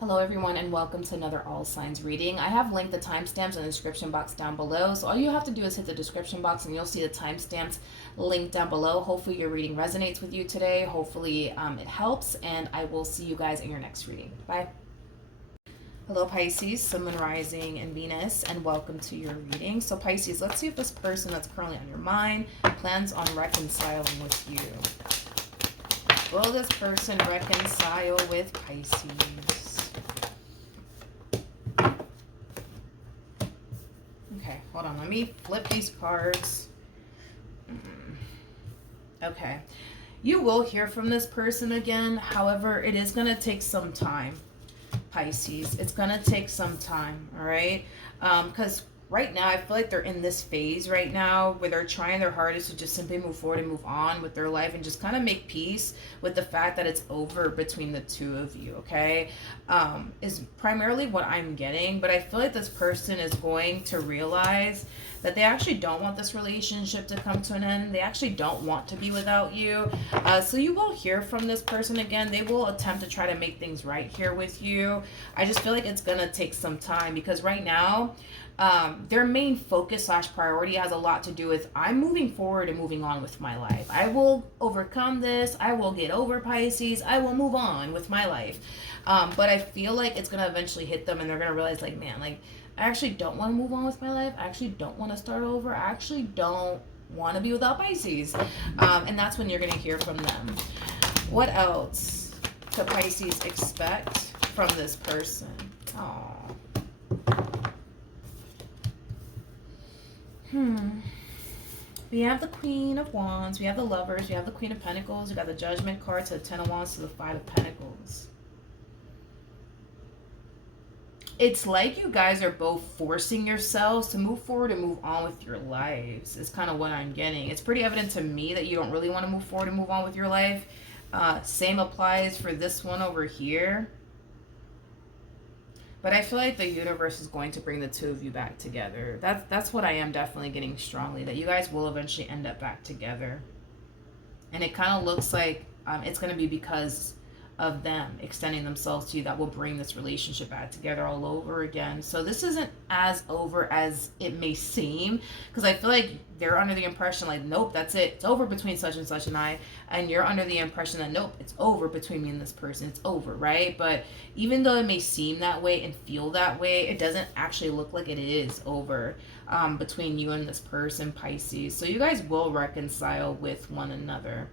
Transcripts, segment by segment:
Hello everyone and welcome to another all signs reading. I have linked the timestamps in the description box down below. So all you have to do is hit the description box and you'll see the timestamps linked down below. Hopefully your reading resonates with you today. Hopefully it helps, and I will see you guys in your next reading. Bye. Hello Pisces, Sun, Moon, Rising, and Venus, and welcome to your reading. So Pisces, let's see if this person that's currently on your mind plans on reconciling with you. Will this person reconcile with Pisces? Okay, hold on. Let me flip these cards. Okay. You will hear from this person again. However, it is going to take some time, Pisces. It's going to take some time, all right? Because right now, I feel like they're in this phase right now where they're trying their hardest to just simply move forward and move on with their life and just kind of make peace with the fact that it's over between the two of you, okay? Is primarily what I'm getting, but I feel like this person is going to realize that they actually don't want this relationship to come to an end. They actually don't want to be without you. So you will hear from this person again. They will attempt to try to make things right here with you. I just feel like it's going to take some time because right now, their main focus / priority has a lot to do with I'm moving forward and moving on with my life. I will overcome this. I will get over Pisces. I will move on with my life. But I feel like it's going to eventually hit them and they're going to realize like, man, like I actually don't want to move on with my life. I actually don't want to start over. I actually don't want to be without Pisces. And that's when you're going to hear from them. What else could Pisces expect from this person? Aww. We have the Queen of Wands, we have the Lovers, we have the Queen of Pentacles, we got the Judgment card to the Ten of Wands to the Five of Pentacles. It's like you guys are both forcing yourselves to move forward and move on with your lives. Is kind of what I'm getting. It's pretty evident to me that you don't really want to move forward and move on with your life. Same applies for this one over here. But I feel like the universe is going to bring the two of you back together. That's what I am definitely getting strongly, that you guys will eventually end up back together. And it kind of looks like it's going to be because of them extending themselves to you that will bring this relationship back together all over again. So this isn't as over as it may seem, because I feel like they're under the impression like, nope, that's it. It's over between such and such and I. And you're under the impression that, nope, it's over between me and this person. It's over, right? But even though it may seem that way and feel that way, it doesn't actually look like it is over between you and this person, Pisces. So you guys will reconcile with one another.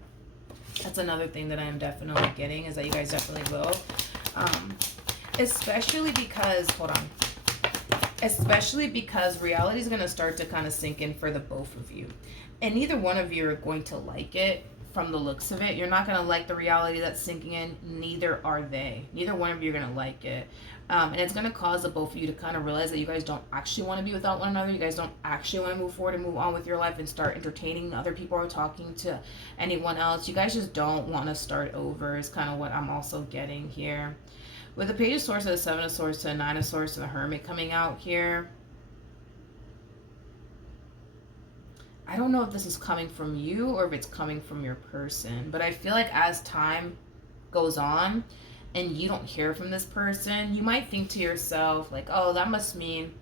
That's another thing that I am definitely getting, is that you guys definitely will. Especially because, especially because reality is going to start to kind of sink in for the both of you. And neither one of you are going to like it from the looks of it. You're not going to like the reality that's sinking in. Neither are they. Neither one of you are going to like it. And it's going to cause the both of you to kind of realize that you guys don't actually want to be without one another. You guys don't actually want to move forward and move on with your life and start entertaining other people or talking to anyone else. You guys just don't want to start over is kind of what I'm also getting here. With the Page of Swords to the Seven of Swords to the Nine of Swords to the Hermit coming out here, I don't know if this is coming from you or if it's coming from your person, but I feel like as time goes on and you don't hear from this person, you might think to yourself like, oh, that must mean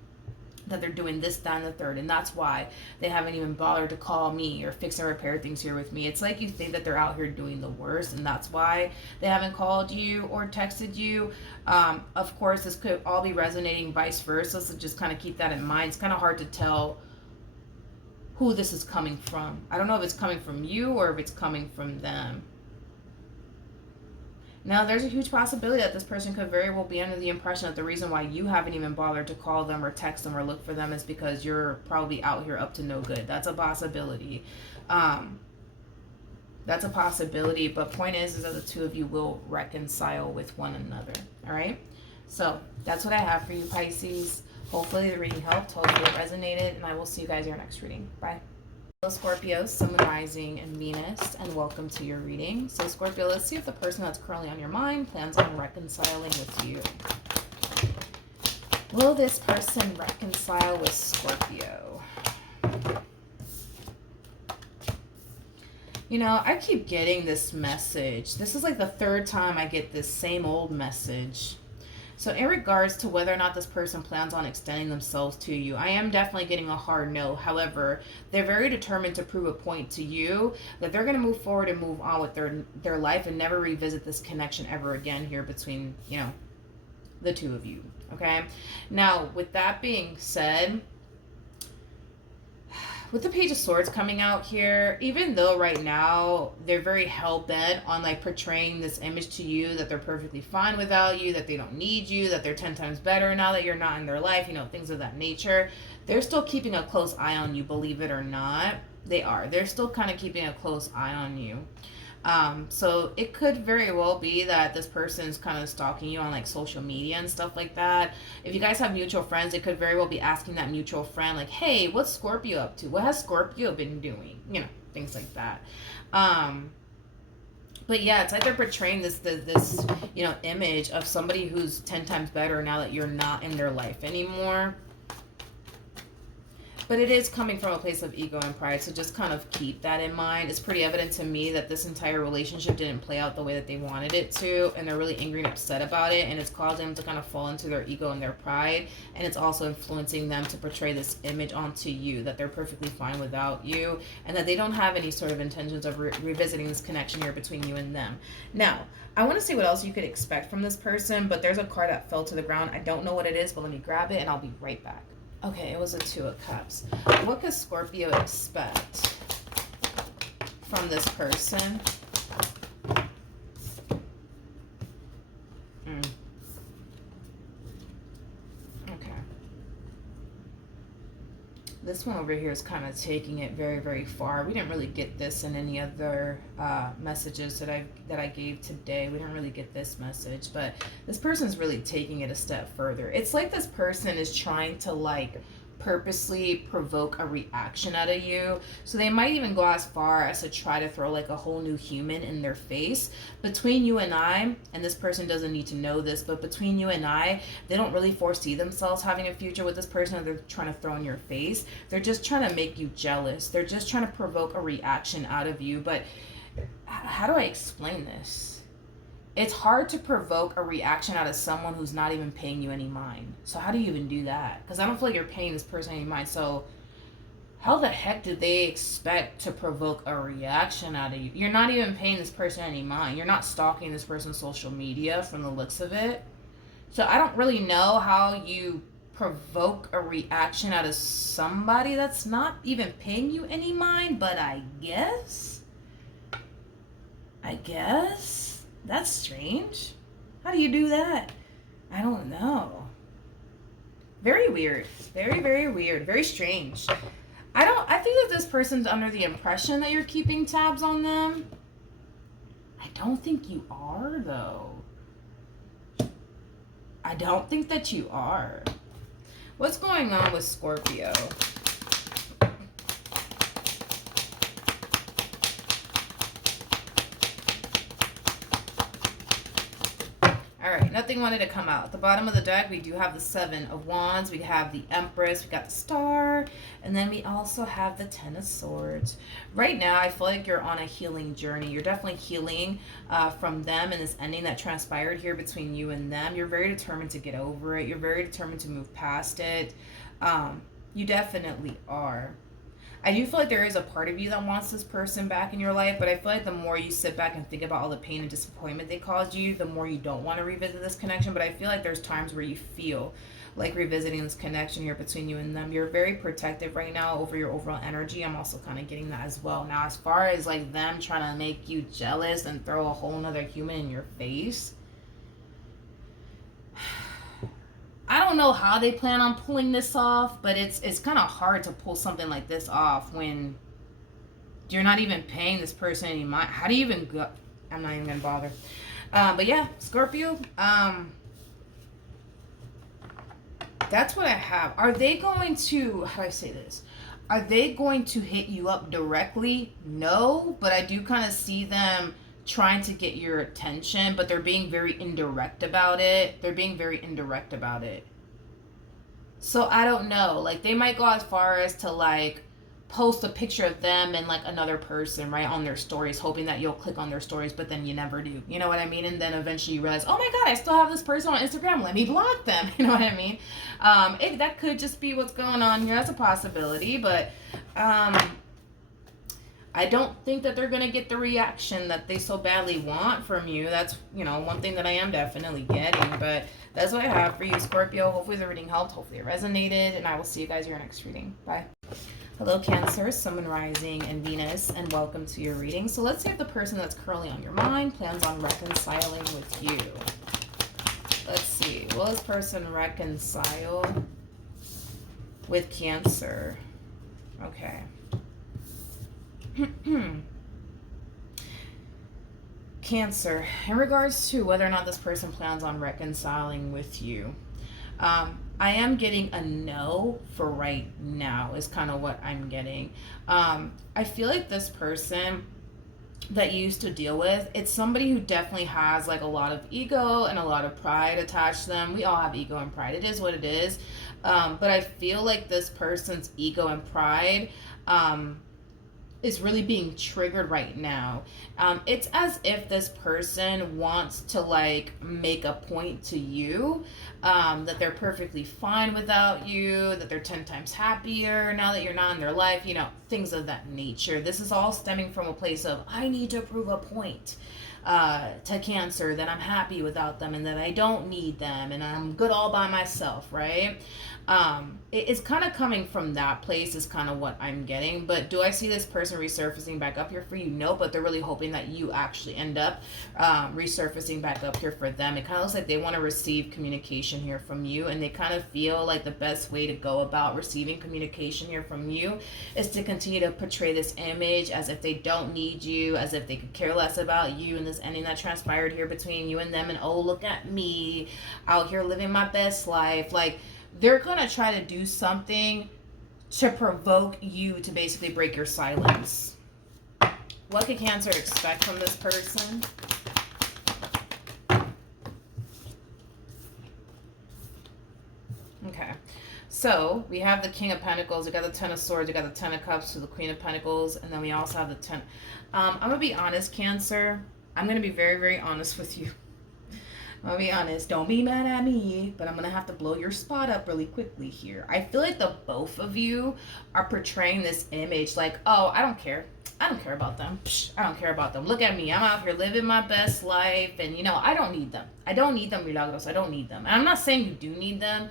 that they're doing this, that, and the third, and that's why they haven't even bothered to call me or fix and repair things here with me. It's like you think that they're out here doing the worst, and that's why they haven't called you or texted you. Of course, this could all be resonating vice versa, so just kind of keep that in mind. It's kind of hard to tell who this is coming from. I don't know if it's coming from you or if it's coming from them. Now, there's a huge possibility that this person could very well be under the impression that the reason why you haven't even bothered to call them or text them or look for them is because you're probably out here up to no good. That's a possibility. That's a possibility. But point is that the two of you will reconcile with one another. All right? So that's what I have for you, Pisces. Hopefully the reading helped. Hopefully it resonated. And I will see you guys in your next reading. Bye. Scorpio, Sun, Moon, Rising, and Venus, and welcome to your reading. So Scorpio, let's see if the person that's currently on your mind plans on reconciling with you. Will this person reconcile with Scorpio? You know, I keep getting this message. This is like the third time I get this same old message. So in regards to whether or not this person plans on extending themselves to you, I am definitely getting a hard no. However, they're very determined to prove a point to you that they're going to move forward and move on with their life and never revisit this connection ever again here between, you know, the two of you. Okay? Now, with that being said, with the Page of Swords coming out here, even though right now they're very hell-bent on like portraying this image to you that they're perfectly fine without you, that they don't need you, that they're 10 times better now that you're not in their life, you know, things of that nature, they're still keeping a close eye on you, believe it or not. They are. They're still kind of keeping a close eye on you. So it could very well be that this person is kind of stalking you on like social media and stuff like that. If you guys have mutual friends, it could very well be asking that mutual friend like, hey, what's Scorpio up to? What has Scorpio been doing? You know, things like that. But yeah, it's like they're portraying this you know, image of somebody who's 10 times better now that you're not in their life anymore. But it is coming from a place of ego and pride, so just kind of keep that in mind. It's pretty evident to me that this entire relationship didn't play out the way that they wanted it to, and they're really angry and upset about it, and it's causing them to kind of fall into their ego and their pride, and it's also influencing them to portray this image onto you, that they're perfectly fine without you, and that they don't have any sort of intentions of revisiting this connection here between you and them. Now, I want to see what else you could expect from this person, but there's a card that fell to the ground. I don't know what it is, but let me grab it, and I'll be right back. Okay, it was a Two of Cups. What could Scorpio expect from this person? Okay. This one over here is kind of taking it very, very far. We didn't really get this in any other messages that I gave today. We didn't really get this message, but this person's really taking it a step further. It's like this person is trying to like purposely provoke a reaction out of you. So they might even go as far as to try to throw like a whole new human in their face. Between you and I, and this person doesn't need to know this, but between you and I, they don't really foresee themselves having a future with this person that they're trying to throw in your face. They're just trying to make you jealous. They're just trying to provoke a reaction out of you. But how do I explain this? It's hard to provoke a reaction out of someone who's not even paying you any mind. So how do you even do that? Because I don't feel like you're paying this person any mind. So how the heck did they expect to provoke a reaction out of you? You're not even paying this person any mind. You're not stalking this person's social media from the looks of it. So I don't really know how you provoke a reaction out of somebody that's not even paying you any mind. But I guess. That's strange. How do you do that? I don't know. Very weird. Very, very weird. Very strange. I think that this person's under the impression that you're keeping tabs on them. I don't think you are, though. I don't think that you are. What's going on with Scorpio? Alright, nothing wanted to come out. At the bottom of the deck, we do have the Seven of Wands, we have the Empress, we got the Star, and then we also have the Ten of Swords. Right now, I feel like you're on a healing journey. You're definitely healing from them and this ending that transpired here between you and them. You're very determined to get over it. You're very determined to move past it. You definitely are. I do feel like there is a part of you that wants this person back in your life, but I feel like the more you sit back and think about all the pain and disappointment they caused you, the more you don't want to revisit this connection. But I feel like there's times where you feel like revisiting this connection here between you and them. You're very protective right now over your overall energy. I'm also kind of getting that as well. Now, as far as like them trying to make you jealous and throw a whole nother human in your face, I don't know how they plan on pulling this off, but it's kind of hard to pull something like this off when you're not even paying this person any mind. How do you even go? I'm not even going to bother. But yeah, Scorpio, that's what I have. Are they going to, how do I say this? Are they going to hit you up directly? No, but I do kind of see them trying to get your attention, but they're being very indirect about it. So I don't know. Like, they might go as far as to, like, post a picture of them and like another person, right, on their stories, hoping that you'll click on their stories, but then you never do. You know what I mean? And then eventually you realize, oh my God, I still have this person on Instagram. Let me block them. You know what I mean? That could just be what's going on here. That's a possibility, but I don't think that they're going to get the reaction that they so badly want from you. That's, one thing that I am definitely getting. But that's what I have for you, Scorpio. Hopefully the reading helped. Hopefully it resonated. And I will see you guys in your next reading. Bye. Hello, Cancer, Sun, Moon, Rising, and Venus. And welcome to your reading. So let's see if the person that's currently on your mind plans on reconciling with you. Let's see. Will this person reconcile with Cancer? Okay. Cancer, in regards to whether or not this person plans on reconciling with you, I am getting a no for right now is kind of what I'm getting. I feel like this person that you used to deal with, it's somebody who definitely has like a lot of ego and a lot of pride attached to them. We all have ego and pride. It is what it is. But I feel like this person's ego and pride is really being triggered right now. It's as if this person wants to like make a point to you that they're perfectly fine without you, that they're 10 times happier now that you're not in their life, things of that nature. This is all stemming from a place of, I need to prove a point to Cancer that I'm happy without them and that I don't need them and I'm good all by myself, right? It's kind of coming from that place is kind of what I'm getting. But do I see this person resurfacing back up here for you? No, but they're really hoping that you actually end up resurfacing back up here for them. It kind of looks like they want to receive communication here from you, and they kind of feel like the best way to go about receiving communication here from you is to continue to portray this image as if they don't need you, as if they could care less about you, and this ending that transpired here between you and them, and oh, look at me out here living my best life. Like, they're going to try to do something to provoke you to basically break your silence. What can Cancer expect from this person? Okay. So, we have the King of Pentacles, we got the Ten of Swords, we got the Ten of Cups, to the Queen of Pentacles, and then we also have the Ten. I'm going to be honest, Cancer. I'm going to be very, very honest with you. I'll be honest, don't be mad at me, but I'm going to have to blow your spot up really quickly here. I feel like the both of you are portraying this image like, oh, I don't care. I don't care about them. Psh, I don't care about them. Look at me. I'm out here living my best life, and, I don't need them. I don't need them, Milagros. I don't need them. And I'm not saying you do need them,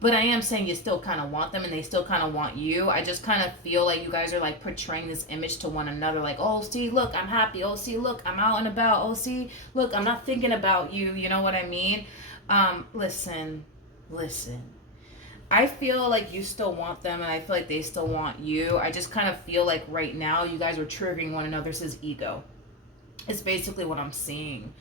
but I am saying you still kind of want them and they still kind of want you. I just kind of feel like you guys are like portraying this image to one another. Like, oh, see, look, I'm happy. Oh, see, look, I'm out and about. Oh, see, look, I'm not thinking about you. You know what I mean? Listen. I feel like you still want them and I feel like they still want you. I just kind of feel like right now you guys are triggering one another's ego. It's basically what I'm seeing.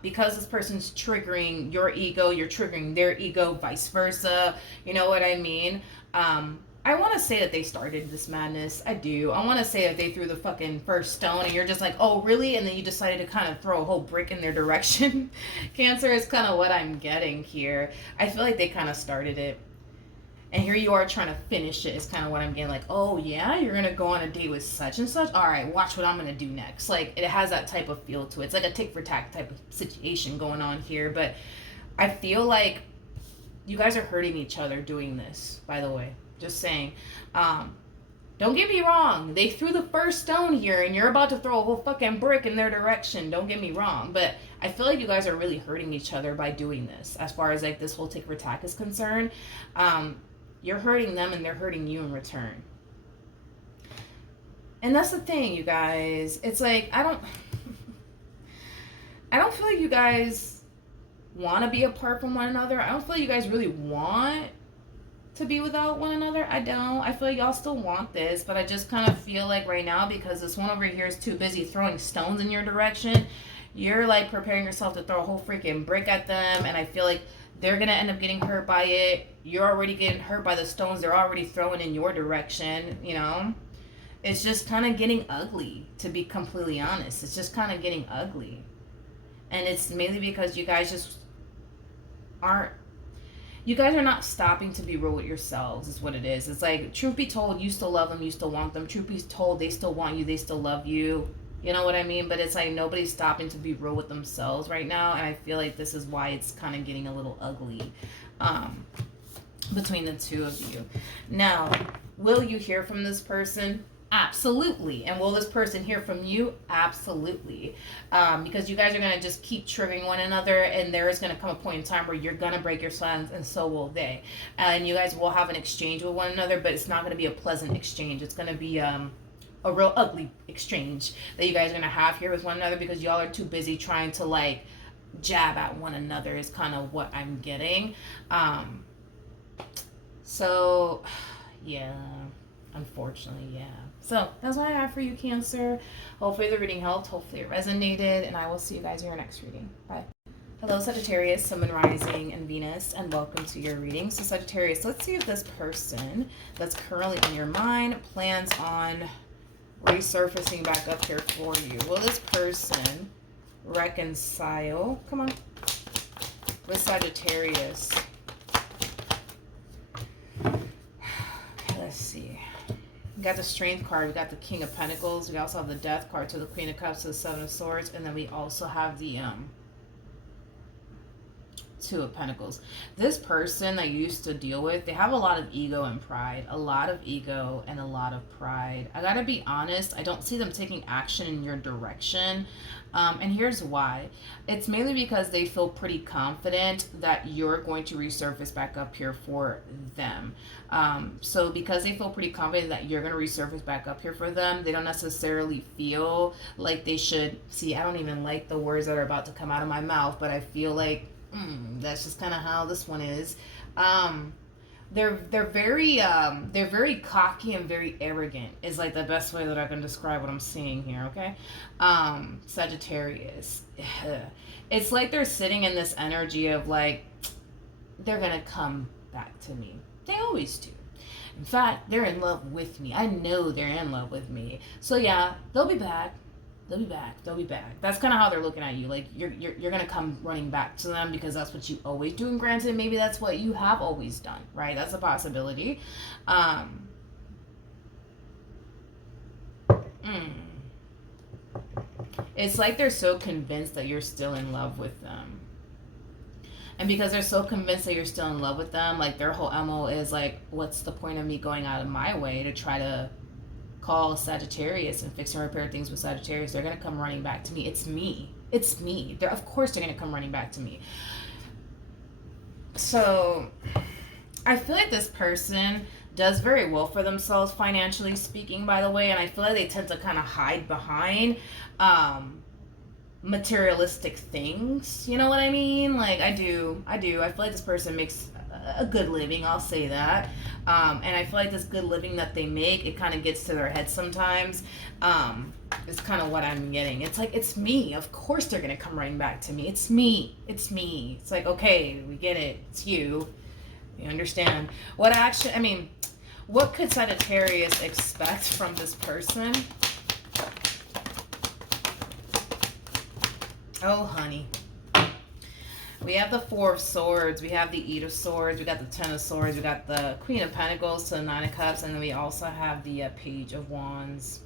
Because this person's triggering your ego, you're triggering their ego, vice versa. You know what I mean? I want to say that they started this madness. I do. I want to say that they threw the fucking first stone and you're just like, oh, really? And then you decided to kind of throw a whole brick in their direction. Cancer is kind of what I'm getting here. I feel like they kind of started it. And here you are trying to finish it is kind of what I'm getting. Like, oh, yeah, you're going to go on a date with such and such? All right, watch what I'm going to do next. Like, it has that type of feel to it. It's like a tick-for-tack type of situation going on here. But I feel like you guys are hurting each other doing this, by the way. Just saying. Don't get me wrong. They threw the first stone here, and you're about to throw a whole fucking brick in their direction. Don't get me wrong. But I feel like you guys are really hurting each other by doing this, as far as, like, this whole tick-for-tack is concerned. You're hurting them and they're hurting you in return. And that's the thing, you guys. It's like, I don't feel like you guys want to be apart from one another. I don't feel like you guys really want to be without one another. I don't. I feel like y'all still want this, but I just kind of feel like right now, because this one over here is too busy throwing stones in your direction, you're like preparing yourself to throw a whole freaking brick at them, and I feel like they're going to end up getting hurt by it. You're already getting hurt by the stones they're already throwing in your direction, It's just kind of getting ugly, to be completely honest. It's just kind of getting ugly. And it's mainly because you guys just aren't... you guys are not stopping to be real with yourselves, is what it is. It's like, truth be told, you still love them, you still want them. Truth be told, they still want you, they still love you. You know what I mean? But it's like nobody's stopping to be real with themselves right now. And I feel like this is why it's kind of getting a little ugly between the two of you. Now, will you hear from this person? Absolutely. And will this person hear from you? Absolutely. Because you guys are going to just keep triggering one another, and there is going to come a point in time where you're going to break your silence, and so will they. And you guys will have an exchange with one another, but it's not going to be a pleasant exchange. It's going to be a real ugly exchange that you guys are going to have here with one another, because y'all are too busy trying to like jab at one another is kind of what I'm getting. So yeah, unfortunately, yeah. So that's what I have for you, Cancer. Hopefully the reading helped. Hopefully it resonated. And I will see you guys in your next reading. Bye. Hello, Sagittarius, Sun, Moon, Rising, and Venus. And welcome to your reading. So Sagittarius, let's see if this person that's currently in your mind plans on resurfacing back up here for you. Will this person reconcile? Come on. With Sagittarius. Okay, let's see. We got the Strength card, we got the King of Pentacles, we also have the Death card, to the Queen of Cups, to the Seven of Swords, and then we also have the Two of Pentacles. This person that you used to deal with, they have a lot of ego and pride. A lot of ego and a lot of pride. I gotta be honest, I don't see them taking action in your direction. And here's why. It's mainly because they feel pretty confident that you're going to resurface back up here for them. So because they feel pretty confident that you're going to resurface back up here for them, they don't necessarily feel like they should. See, I don't even like the words that are about to come out of my mouth, but I feel like that's just kind of how this one is. They're very cocky and very arrogant is like the best way that I can describe what I'm seeing here, okay? Sagittarius. It's like they're sitting in this energy of like, they're gonna come back to me. They always do. In fact, they're in love with me. I know they're in love with me. So yeah, they'll be back. They'll be back. They'll be back. That's kind of how they're looking at you. Like you're gonna come running back to them because that's what you always do. And granted, maybe that's what you have always done, right? That's a possibility. It's like they're so convinced that you're still in love with them. And because they're so convinced that you're still in love with them, like their whole MO is like, what's the point of me going out of my way to try to call Sagittarius and fix and repair things with Sagittarius? They're going to come running back to me. It's me. It's me. Of course they're going to come running back to me. So I feel like this person does very well for themselves, financially speaking, by the way. And I feel like they tend to kind of hide behind materialistic things. You know what I mean? Like I do. I feel like this person makes a good living, I'll say that. And I feel like this good living that they make, it kind of gets to their head sometimes. It's kind of what I'm getting. It's like, it's me. Of course they're going to come running back to me. It's me. It's me. It's like, okay, we get it. It's you. You understand. What could Sagittarius expect from this person? Oh, honey. We have the Four of Swords, we have the Eight of Swords, we got the Ten of Swords, we got the Queen of Pentacles to the Nine of Cups, and then we also have the Page of Wands.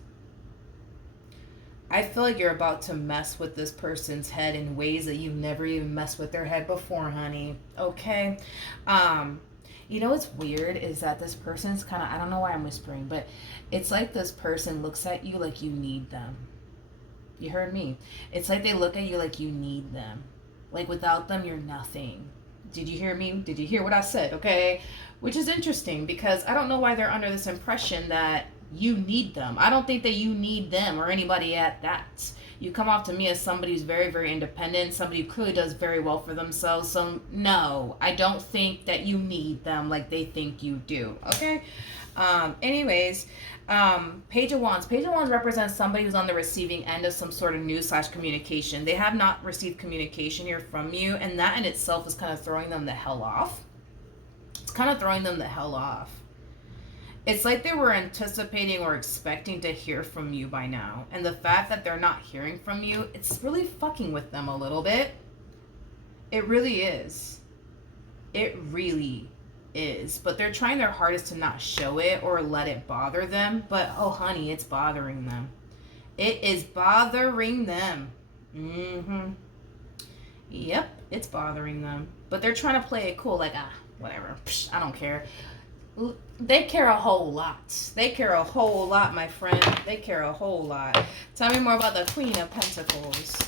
I feel like you're about to mess with this person's head in ways that you've never even messed with their head before, honey. Okay? You know what's weird is that this person's kind of, I don't know why I'm whispering, but it's like this person looks at you like you need them. You heard me. It's like they look at you like you need them. Like without them, you're nothing. Did you hear me? Did you hear what I said? Okay. Which is interesting because I don't know why they're under this impression that you need them. I don't think that you need them or anybody at that. You come off to me as somebody who's very, very independent, somebody who clearly does very well for themselves. So no, I don't think that you need them like they think you do. Okay. Anyways, Page of Wands. Page of Wands represents somebody who's on the receiving end of some sort of news / communication. They have not received communication here from you, and that in itself is kind of throwing them the hell off. It's kind of throwing them the hell off. It's like they were anticipating or expecting to hear from you by now, and the fact that they're not hearing from you, it's really fucking with them a little bit. It really is. It really is. But they're trying their hardest to not show it or let it bother them. But, oh, honey, it's bothering them. It is bothering them. Mm-hmm. Yep, it's bothering them. But they're trying to play it cool, like, whatever. Psh, I don't care. They care a whole lot. They care a whole lot, my friend. They care a whole lot. Tell me more about the Queen of Pentacles.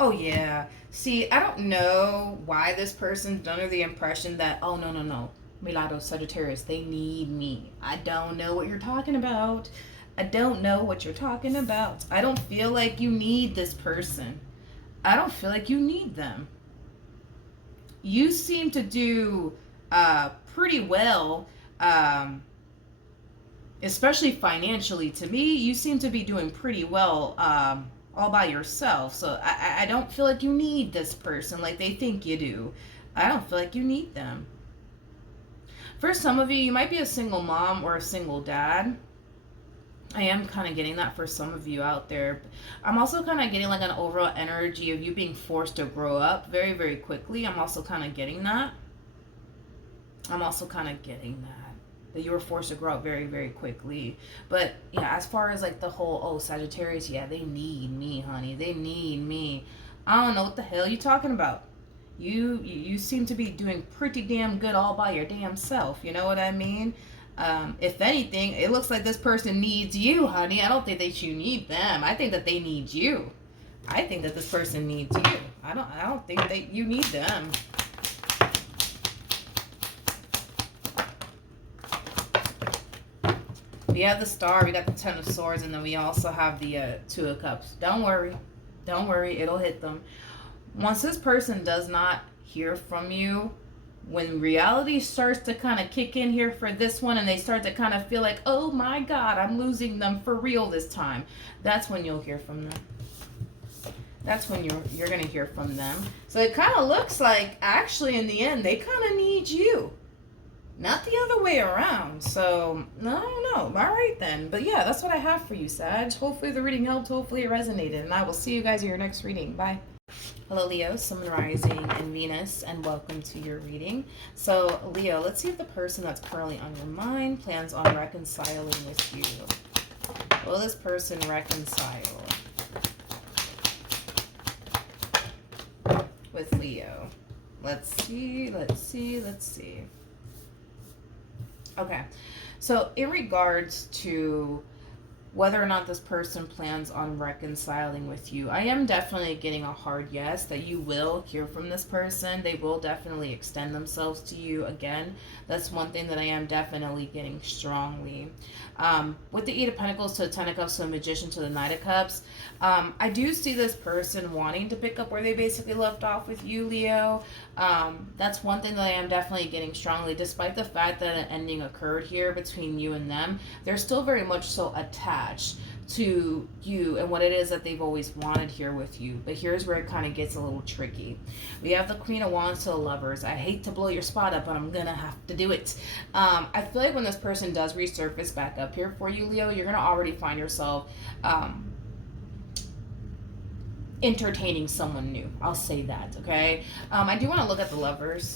Oh, yeah. See, I don't know why this person's under the impression that, oh, no. Milagro, Sagittarius, they need me. I don't know what you're talking about. I don't know what you're talking about. I don't feel like you need this person. I don't feel like you need them. You seem to do pretty well, especially financially. To me, you seem to be doing pretty well all by yourself. So I don't feel like you need this person like they think you do. I don't feel like you need them. For some of you, you might be a single mom or a single dad. I am kind of getting that for some of you out there. I'm also kind of getting like an overall energy of you being forced to grow up very, very quickly. I'm also kind of getting that. That you were forced to grow up very, very quickly. But yeah, as far as like the whole, oh, Sagittarius, yeah, they need me, honey. They need me. I don't know what the hell you're talking about. You seem to be doing pretty damn good all by your damn self. You know what I mean? If anything, it looks like this person needs you, honey. I don't think that you need them. I think that they need you. I think that this person needs you. I don't think that you need them. We have the Star, we got the Ten of Swords, and then we also have the Two of Cups. Don't worry, it'll hit them. Once this person does not hear from you, when reality starts to kind of kick in here for this one and they start to kind of feel like, oh my God, I'm losing them for real this time, that's when you'll hear from them. That's when you're going to hear from them. So it kind of looks like, actually, in the end, they kind of need you. Not the other way around. So, no. All right, then. But yeah, that's what I have for you, Sag. Hopefully the reading helped. Hopefully it resonated. And I will see you guys in your next reading. Bye. Hello, Leo, Sun, Rising, and Venus, and welcome to your reading. So, Leo, let's see if the person that's currently on your mind plans on reconciling with you. Will this person reconcile with Leo? Let's see. Okay, so in regards to whether or not this person plans on reconciling with you, I am definitely getting a hard yes that you will hear from this person. They will definitely extend themselves to you again. That's one thing that I am definitely getting strongly. With the Eight of Pentacles to the Ten of Cups to the Magician to the Knight of Cups, I do see this person wanting to pick up where they basically left off with you, Leo. That's one thing that I am definitely getting strongly. Despite the fact that an ending occurred here between you and them, they're still very much so attached to you and what it is that they've always wanted here with you. But here's where it kind of gets a little tricky. We have the Queen of Wands to the Lovers. I hate to blow your spot up, but I'm gonna have to do it. I feel like when this person does resurface back up here for you, Leo, you're gonna already find yourself entertaining someone new. I'll say that, okay? I do want to look at the Lovers.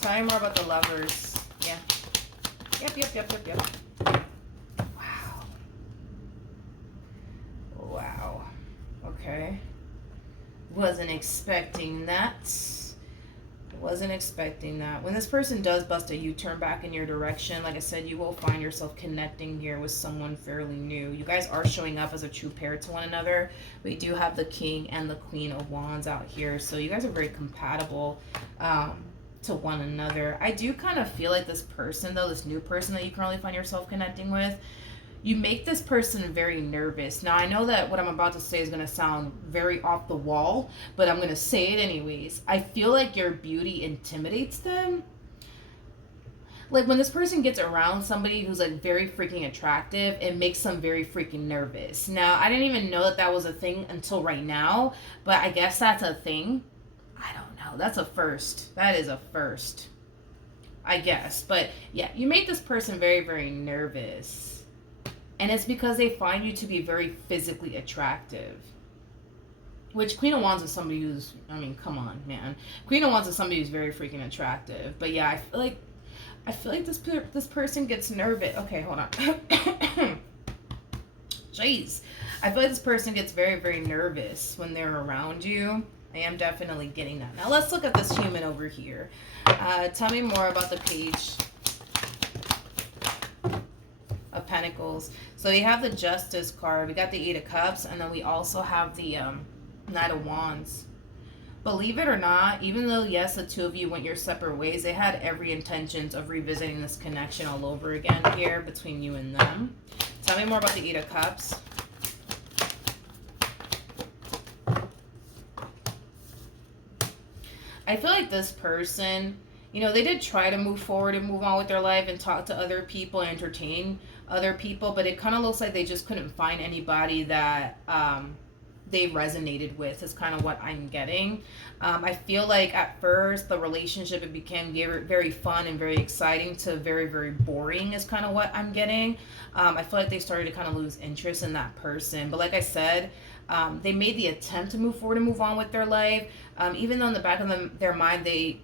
Tell me more about the Lovers. Yeah. Yep. Wow. Okay. Wasn't expecting that. When this person does bust a U-turn back in your direction, like I said, you will find yourself connecting here with someone fairly new. You guys are showing up as a true pair to one another. We do have the King and the Queen of Wands out here, so you guys are very compatible to one another. I do kind of feel like this person, though, this new person that you currently find yourself connecting with, you make this person very nervous. Now, I know that what I'm about to say is going to sound very off the wall, but I'm going to say it anyways. I feel like your beauty intimidates them. Like, when this person gets around somebody who's, like, very freaking attractive, it makes them very freaking nervous. Now, I didn't even know that that was a thing until right now, but I guess that's a thing. I don't know. That's a first. That is a first, I guess. But, yeah, you make this person very, very nervous. And it's because they find you to be very physically attractive. Which Queen of Wands is somebody who's, I mean, come on, man. Queen of Wands is somebody who's very freaking attractive. But yeah, I feel like this person gets nervous. Okay, hold on. Jeez. I feel like this person gets very, very nervous when they're around you. I am definitely getting that. Now let's look at this human over here. Tell me more about the Page of Pentacles. So we have the Justice card. We got the Eight of Cups. And then we also have the Knight of Wands. Believe it or not, even though, yes, the two of you went your separate ways, they had every intentions of revisiting this connection all over again here between you and them. Tell me more about the Eight of Cups. I feel like this person, you know, they did try to move forward and move on with their life and talk to other people and entertain other people, but it kind of looks like they just couldn't find anybody that they resonated with, is kind of what I'm getting. I feel like at first the relationship, it became very, very fun and very exciting to very, very boring is kind of what I'm getting. I feel like they started to kind of lose interest in that person. But like I said, they made the attempt to move forward and move on with their life. Even though in the back of their mind, they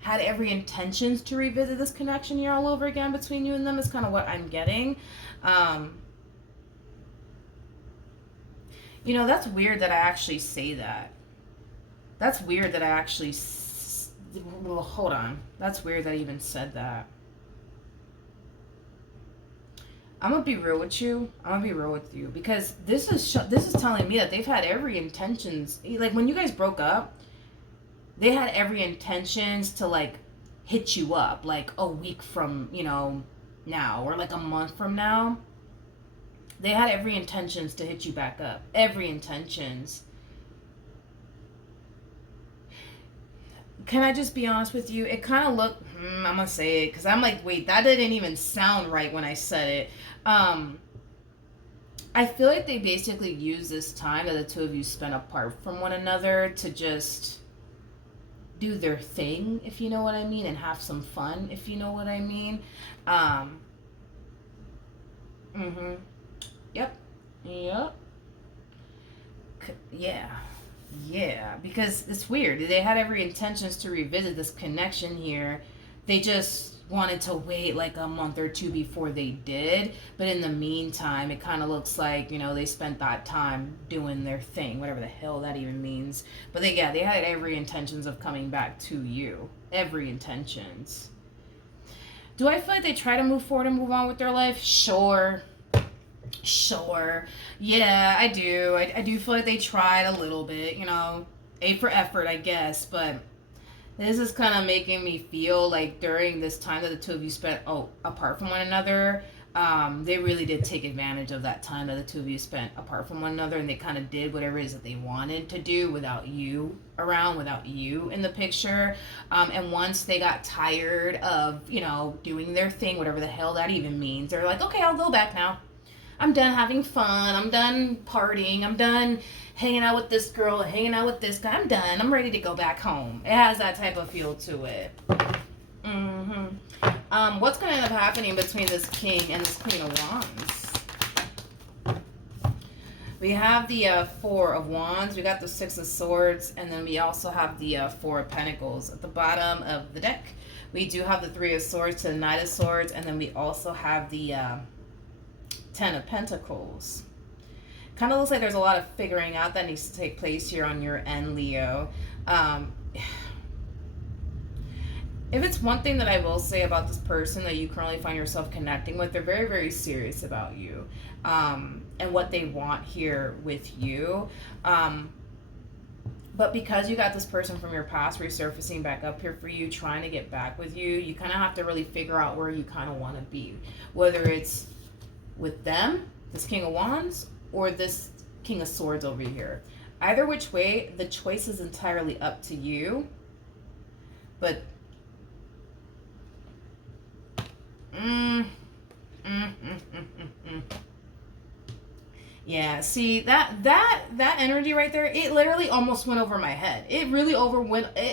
had every intentions to revisit this connection here all over again between you and them is kind of what I'm getting. You know, that's weird that I actually say that. That's weird that I actually... Well, hold on. That's weird that I even said that. I'm going to be real with you. I'm going to be real with you. Because this is telling me that they've had every intentions... Like, when you guys broke up, they had every intentions to, like, hit you up. Like, a week from, you know, now. Or, like, a month from now. They had every intentions to hit you back up. Every intentions. Can I just be honest with you? It kind of looked... I'm going to say it. Because I'm like, wait, that didn't even sound right when I said it. I feel like they basically used this time that the two of you spent apart from one another to just do their thing, if you know what I mean. And have some fun, if you know what I mean. Yep. Yeah, because it's weird. They had every intentions to revisit this connection here. They just wanted to wait like a month or two before they did. But in the meantime, it kind of looks like, you know, they spent that time doing their thing, whatever the hell that even means. But they had every intentions of coming back to you. Every intentions. Do I feel like they try to move forward and move on with their life? Sure. Yeah, I do. I do feel like they tried a little bit, you know, A for effort, I guess. But this is kind of making me feel like during this time that the two of you spent apart from one another, they really did take advantage of that time that the two of you spent apart from one another, and they kind of did whatever it is that they wanted to do without you around, without you in the picture. And once they got tired of, you know, doing their thing, whatever the hell that even means, they're like, okay, I'll go back now. I'm done having fun. I'm done partying. I'm done hanging out with this girl, hanging out with this guy. I'm done. I'm ready to go back home. It has that type of feel to it. What's going to end up happening between this king and this queen of wands? We have the Four of Wands. We got the Six of Swords. And then we also have the Four of Pentacles. At the bottom of the deck, we do have the Three of Swords to the Knight of Swords. And then we also have the Ten of Pentacles. Kind of looks like there's a lot of figuring out that needs to take place here on your end, Leo. If it's one thing that I will say about this person that you currently find yourself connecting with, they're very, very serious about you and what they want here with you. But because you got this person from your past resurfacing back up here for you, trying to get back with you, you kind of have to really figure out where you kind of want to be. Whether it's with them, this King of Wands, or this King of Swords over here. Either which way, the choice is entirely up to you. But yeah, see that energy right there, it literally almost went over my head. It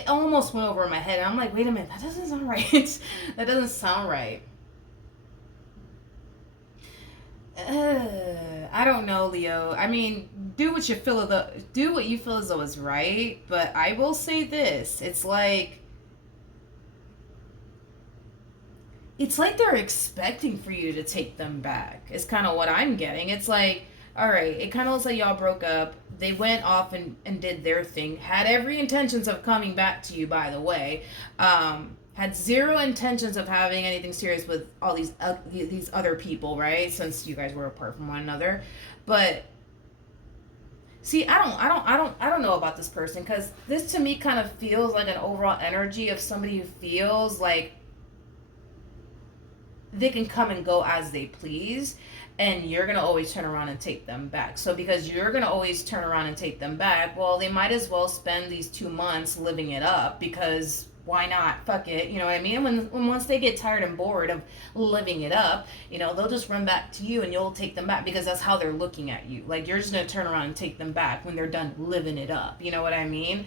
almost went over my head. And I'm like, wait a minute, that doesn't sound right. That doesn't sound right. I don't know, Leo. I mean, do what you feel do what you feel as though is right. But I will say this: it's like they're expecting for you to take them back. It's kind of what I'm getting. It's like, all right, it kind of looks like y'all broke up. They went off and did their thing. Had every intentions of coming back to you, by the way. Had zero intentions of having anything serious with all these other people, right? Since you guys were apart from one another. But see, I don't know about this person, because this to me kind of feels like an overall energy of somebody who feels like they can come and go as they please, and you're going to always turn around and take them back. So because you're going to always turn around and take them back, well, they might as well spend these 2 months living it up, because why not? Fuck it. You know what I mean? When once they get tired and bored of living it up, they'll just run back to you and you'll take them back, because that's how they're looking at you. Like, you're just going to turn around and take them back when they're done living it up. You know what I mean?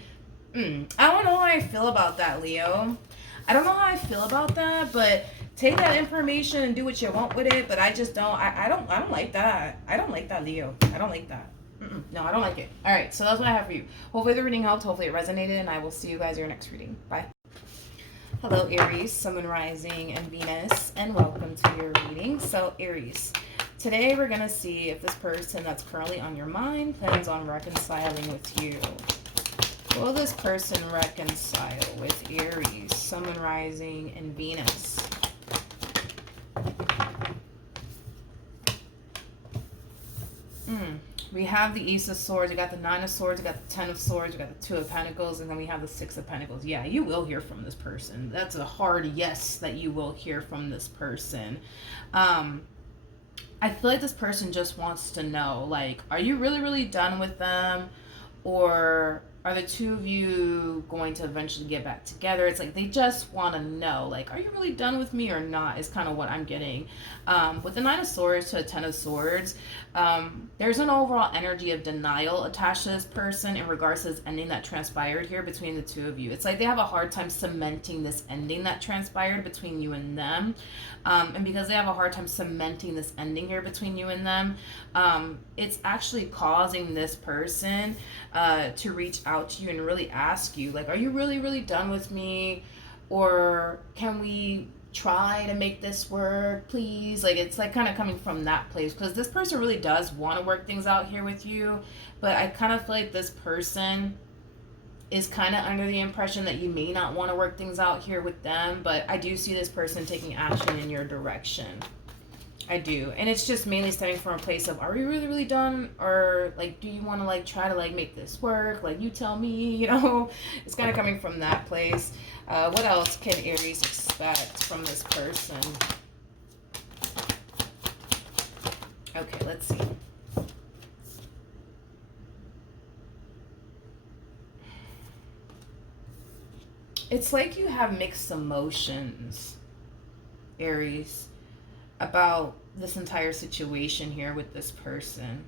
I don't know how I feel about that, Leo. I don't know how I feel about that, but take that information and do what you want with it. But I just don't. I don't like that. I don't like that, Leo. I don't like that. No, I don't like it. All right, so that's what I have for you. Hopefully the reading helped. Hopefully it resonated, and I will see you guys in your next reading. Bye. Hello, Aries, Sun, Moon, Rising, and Venus, and welcome to your reading. So, Aries, today we're gonna see if this person that's currently on your mind plans on reconciling with you. Will this person reconcile with Aries, Sun, Moon, Rising, and Venus? We have the Ace of Swords, we got the Nine of Swords, we got the Ten of Swords, we got the Two of Pentacles, and then we have the Six of Pentacles. Yeah, you will hear from this person. That's a hard yes that you will hear from this person. I feel like this person just wants to know, like, are you really, really done with them? Or are the two of you going to eventually get back together? It's like they just want to know, like, are you really done with me or not, is kind of what I'm getting. With the Nine of Swords to a Ten of Swords, there's an overall energy of denial attached to this person in regards to this ending that transpired here between the two of you. It's like they have a hard time cementing this ending that transpired between you and them. And because they have a hard time cementing this ending here between you and them, it's actually causing this person to reach out to you and really ask you, like, are you really, really done with me? Or can we try to make this work, please? Like, it's like kind of coming from that place, because this person really does want to work things out here with you, but I kind of feel like this person is kind of under the impression that you may not want to work things out here with them, but I do see this person taking action in your direction. I do. And it's just mainly stemming from a place of, are we really, really done? Or, like, do you want to, like, try to, like, make this work? Like, you tell me, It's kind of coming from that place. What else can Aries expect from this person? Okay, let's see. It's like you have mixed emotions, Aries, about this entire situation here with this person.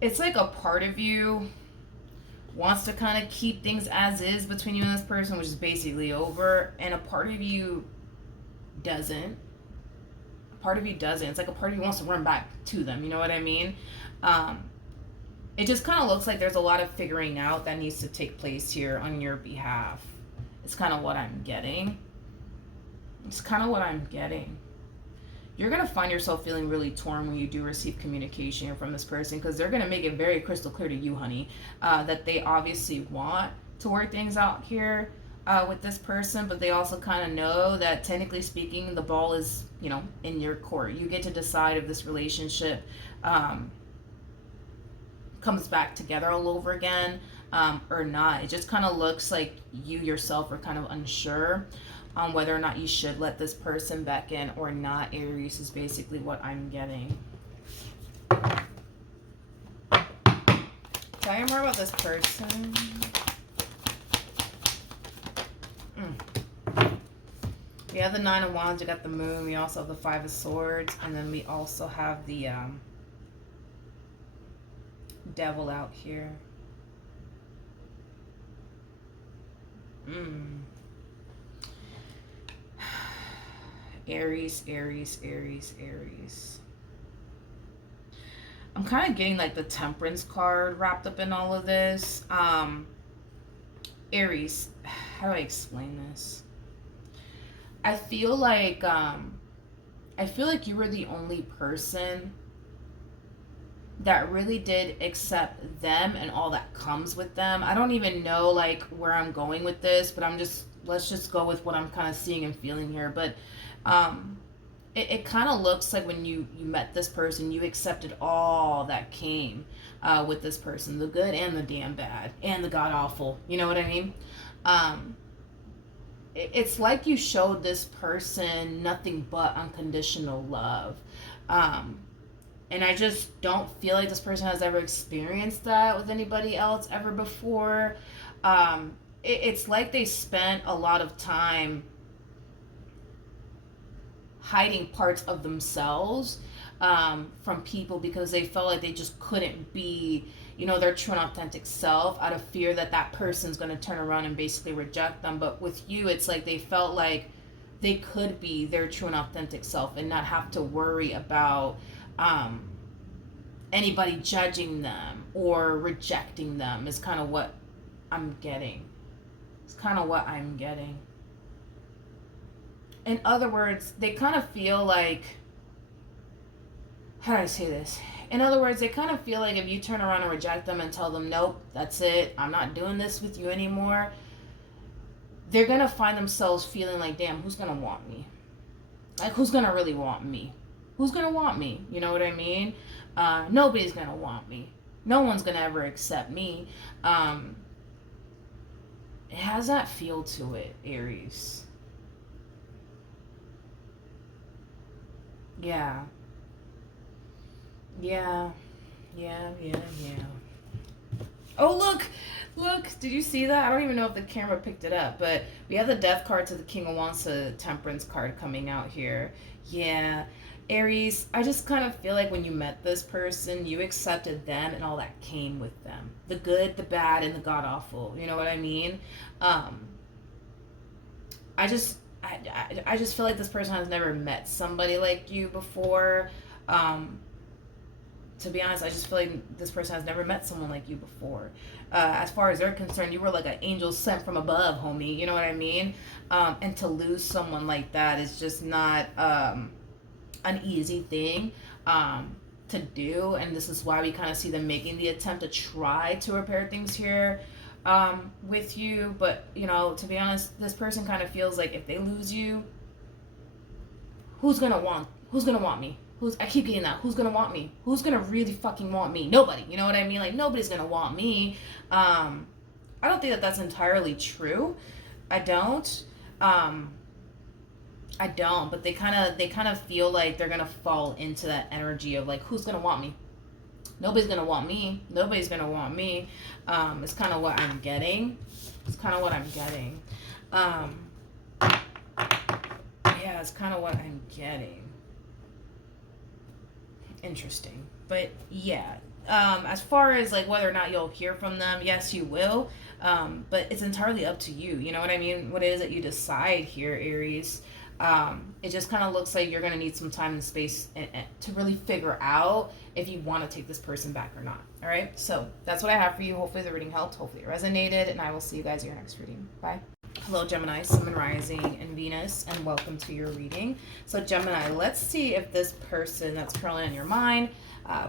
It's like a part of you wants to kind of keep things as is between you and this person, which is basically over, and a part of you doesn't. A part of you doesn't. It's like a part of you wants to run back to them, you know what I mean? It just kind of looks like there's a lot of figuring out that needs to take place here on your behalf. It's kind of what I'm getting. You're going to find yourself feeling really torn when you do receive communication from this person, because they're going to make it very crystal clear to you, honey, that they obviously want to work things out here with this person, but they also kind of know that, technically speaking, the ball is, in your court. You get to decide if this relationship comes back together all over again or not. It just kind of looks like you yourself are kind of unsure on whether or not you should let this person back in or not, Aries, is basically what I'm getting. Tell me more about this person. We have the Nine of Wands, you got the Moon, we also have the Five of Swords, and then we also have the Devil out here. Aries, Aries, Aries, Aries. I'm kind of getting like the Temperance card wrapped up in all of this. Aries, how do I explain this? I feel like you were the only person that really did accept them and all that comes with them. I don't even know like where I'm going with this, but let's just go with what I'm kind of seeing and feeling here. But it kind of looks like when you met this person, you accepted all that came with this person, the good and the damn bad and the god awful. You know what I mean? It's like you showed this person nothing but unconditional love. And I just don't feel like this person has ever experienced that with anybody else ever before. It's like they spent a lot of time hiding parts of themselves from people because they felt like they just couldn't be, their true and authentic self out of fear that that person's going to turn around and basically reject them. But with you, it's like they felt like they could be their true and authentic self and not have to worry about anybody judging them or rejecting them is kind of what I'm getting. It's kind of what I'm getting. In other words, they kind of feel like, how do I say this? In other words, they kind of feel like if you turn around and reject them and tell them, nope, that's it, I'm not doing this with you anymore, they're going to find themselves feeling like, damn, who's going to want me? Like, who's going to really want me? Who's going to want me? You know what I mean? Nobody's going to want me. No one's going to ever accept me. It has that feel to it, Aries. Yeah. Oh, look, did you see that? I don't even know if the camera picked it up, but we have the Death card to the King of Wands to the Temperance card coming out here. Yeah, Aries, I just kind of feel like when you met this person, you accepted them and all that came with them. The good, the bad, and the god-awful. You know what I mean? I just feel like this person has never met somebody like you before. To be honest, I just feel like this person has never met someone like you before. As far as they're concerned, you were like an angel sent from above, homie. You know what I mean? And to lose someone like that is just not an easy thing to do. And this is why we kind of see them making the attempt to try to repair things here with you. But, to be honest, this person kind of feels like if they lose you, who's gonna want me? I keep getting that. Who's gonna want me? Who's gonna really fucking want me? Nobody. You know what I mean? Like, nobody's gonna want me. I don't think that that's entirely true. I don't. But they kind of feel like they're gonna fall into that energy of like, who's gonna want me? Nobody's gonna want me. Nobody's gonna want me. It's kind of what I'm getting. It's kind of what I'm getting. Yeah, it's kind of what I'm getting. Interesting. But yeah, as far as like whether or not you'll hear from them, yes, you will. But it's entirely up to you. You know what I mean? What it is that you decide here, Aries. It just kind of looks like you're going to need some time and space to really figure out if you want to take this person back or not. All right. So that's what I have for you. Hopefully the reading helped. Hopefully it resonated. And I will see you guys in your next reading. Bye. Hello, Gemini, Sun, and Rising, and Venus, and welcome to your reading. So, Gemini, let's see if this person that's currently on your mind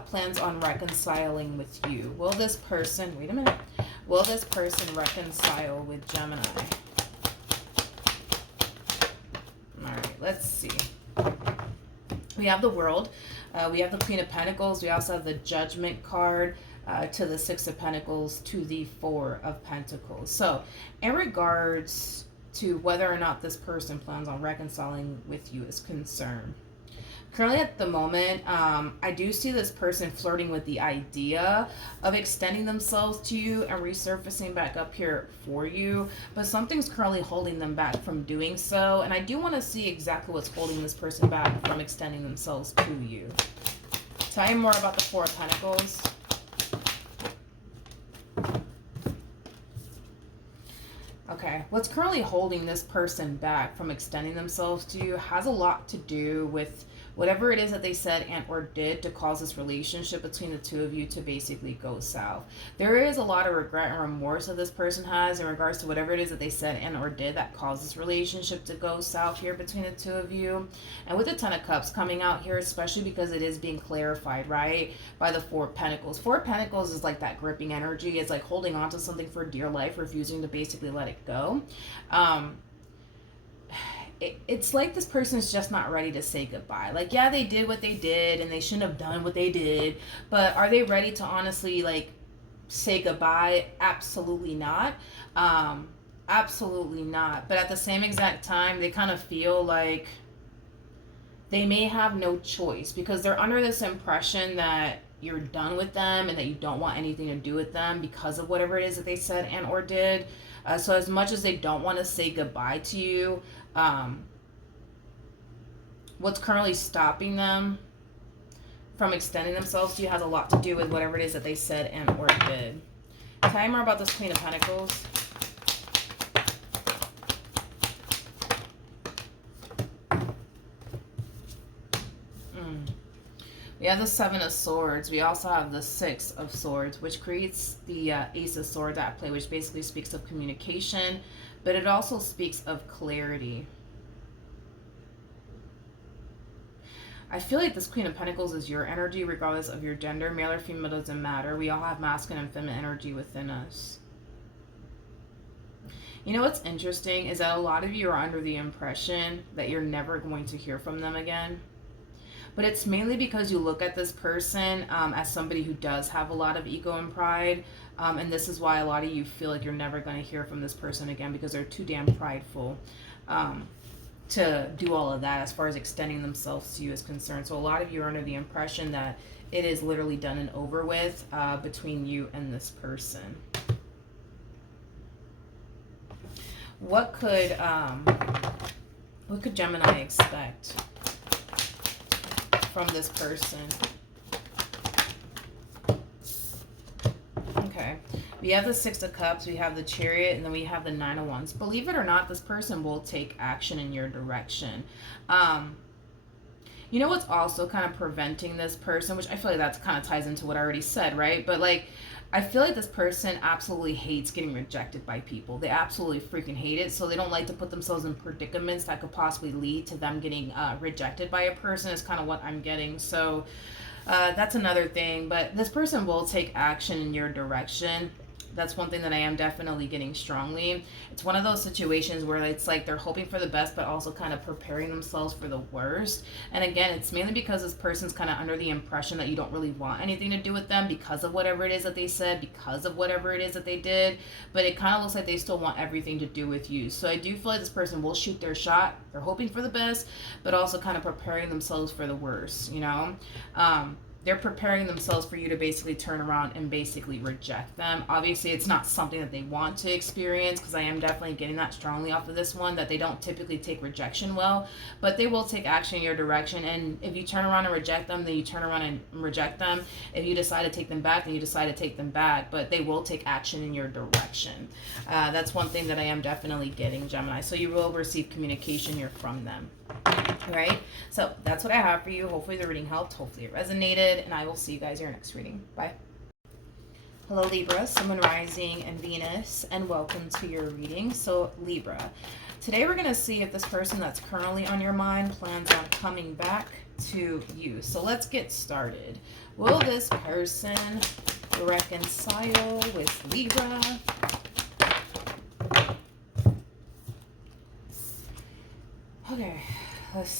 plans on reconciling with you. Will this person reconcile with Gemini? All right, let's see. We have the World. We have the Queen of Pentacles. We also have the Judgment card. To the Six of Pentacles, to the Four of Pentacles. So, in regards to whether or not this person plans on reconciling with you is concerned, currently at the moment, I do see this person flirting with the idea of extending themselves to you and resurfacing back up here for you, but something's currently holding them back from doing so, and I do want to see exactly what's holding this person back from extending themselves to you. Tell me more about the Four of Pentacles. Okay, what's currently holding this person back from extending themselves to you has a lot to do with whatever it is that they said and or did to cause this relationship between the two of you to basically go south. There is a lot of regret and remorse that this person has in regards to whatever it is that they said and or did that caused this relationship to go south here between the two of you. And with the Ten of Cups coming out here, especially because it is being clarified, right, by the Four of Pentacles. Four of Pentacles is like that gripping energy. It's like holding on to something for dear life, refusing to basically let it go. It's like this person is just not ready to say goodbye. Like, yeah, they did what they did and they shouldn't have done what they did, but are they ready to honestly like say goodbye? Absolutely not. Absolutely not. But at the same exact time, they kind of feel like they may have no choice because they're under this impression that you're done with them and that you don't want anything to do with them because of whatever it is that they said and or did. So as much as they don't want to say goodbye to you, what's currently stopping them from extending themselves to you has a lot to do with whatever it is that they said and or did. Tell me more about this Queen of Pentacles. We have the Seven of Swords. We also have the Six of Swords, which creates the Ace of Swords at play, which basically speaks of communication, but it also speaks of clarity. I feel like this Queen of Pentacles is your energy, regardless of your gender. Male or female doesn't matter. We all have masculine and feminine energy within us. You know what's interesting is that a lot of you are under the impression that you're never going to hear from them again. But it's mainly because you look at this person as somebody who does have a lot of ego and pride. And this is why a lot of you feel like you're never going to hear from this person again, because they're too damn prideful to do all of that as far as extending themselves to you is concerned. So a lot of you are under the impression that it is literally done and over with between you and this person. What could Gemini expect from this person? Okay, we have the Six of Cups, we have the Chariot, and then we have the Nine of Wands. Believe it or not, this person will take action in your direction. You know what's also kind of preventing this person, which I feel like that kind of ties into what I already said, right? But like, I feel like this person absolutely hates getting rejected by people. They absolutely freaking hate it. So they don't like to put themselves in predicaments that could possibly lead to them getting rejected by a person is kind of what I'm getting. So that's another thing. But this person will take action in your direction. That's one thing that I am definitely getting strongly. It's one of those situations where it's like they're hoping for the best, but also kind of preparing themselves for the worst. And again, it's mainly because this person's kind of under the impression that you don't really want anything to do with them because of whatever it is that they said, because of whatever it is that they did. But it kind of looks like they still want everything to do with you. So I do feel like this person will shoot their shot. They're hoping for the best, but also kind of preparing themselves for the worst, you know? They're preparing themselves for you to basically turn around and basically reject them. Obviously, it's not something that they want to experience, because I am definitely getting that strongly off of this one, that they don't typically take rejection well, but they will take action in your direction. And if you turn around and reject them, then you turn around and reject them. If you decide to take them back, then you decide to take them back, but they will take action in your direction. That's one thing that I am definitely getting, Gemini. So you will receive communication here from them. Right? So that's what I have for you. Hopefully the reading helped. Hopefully it resonated. And I will see you guys in your next reading. Bye. Hello, Libra, Sun, Moon, Rising, and Venus, and welcome to your reading. So, Libra, today we're going to see if this person that's currently on your mind plans on coming back to you. So let's get started. Will this person reconcile with Libra? Okay, let's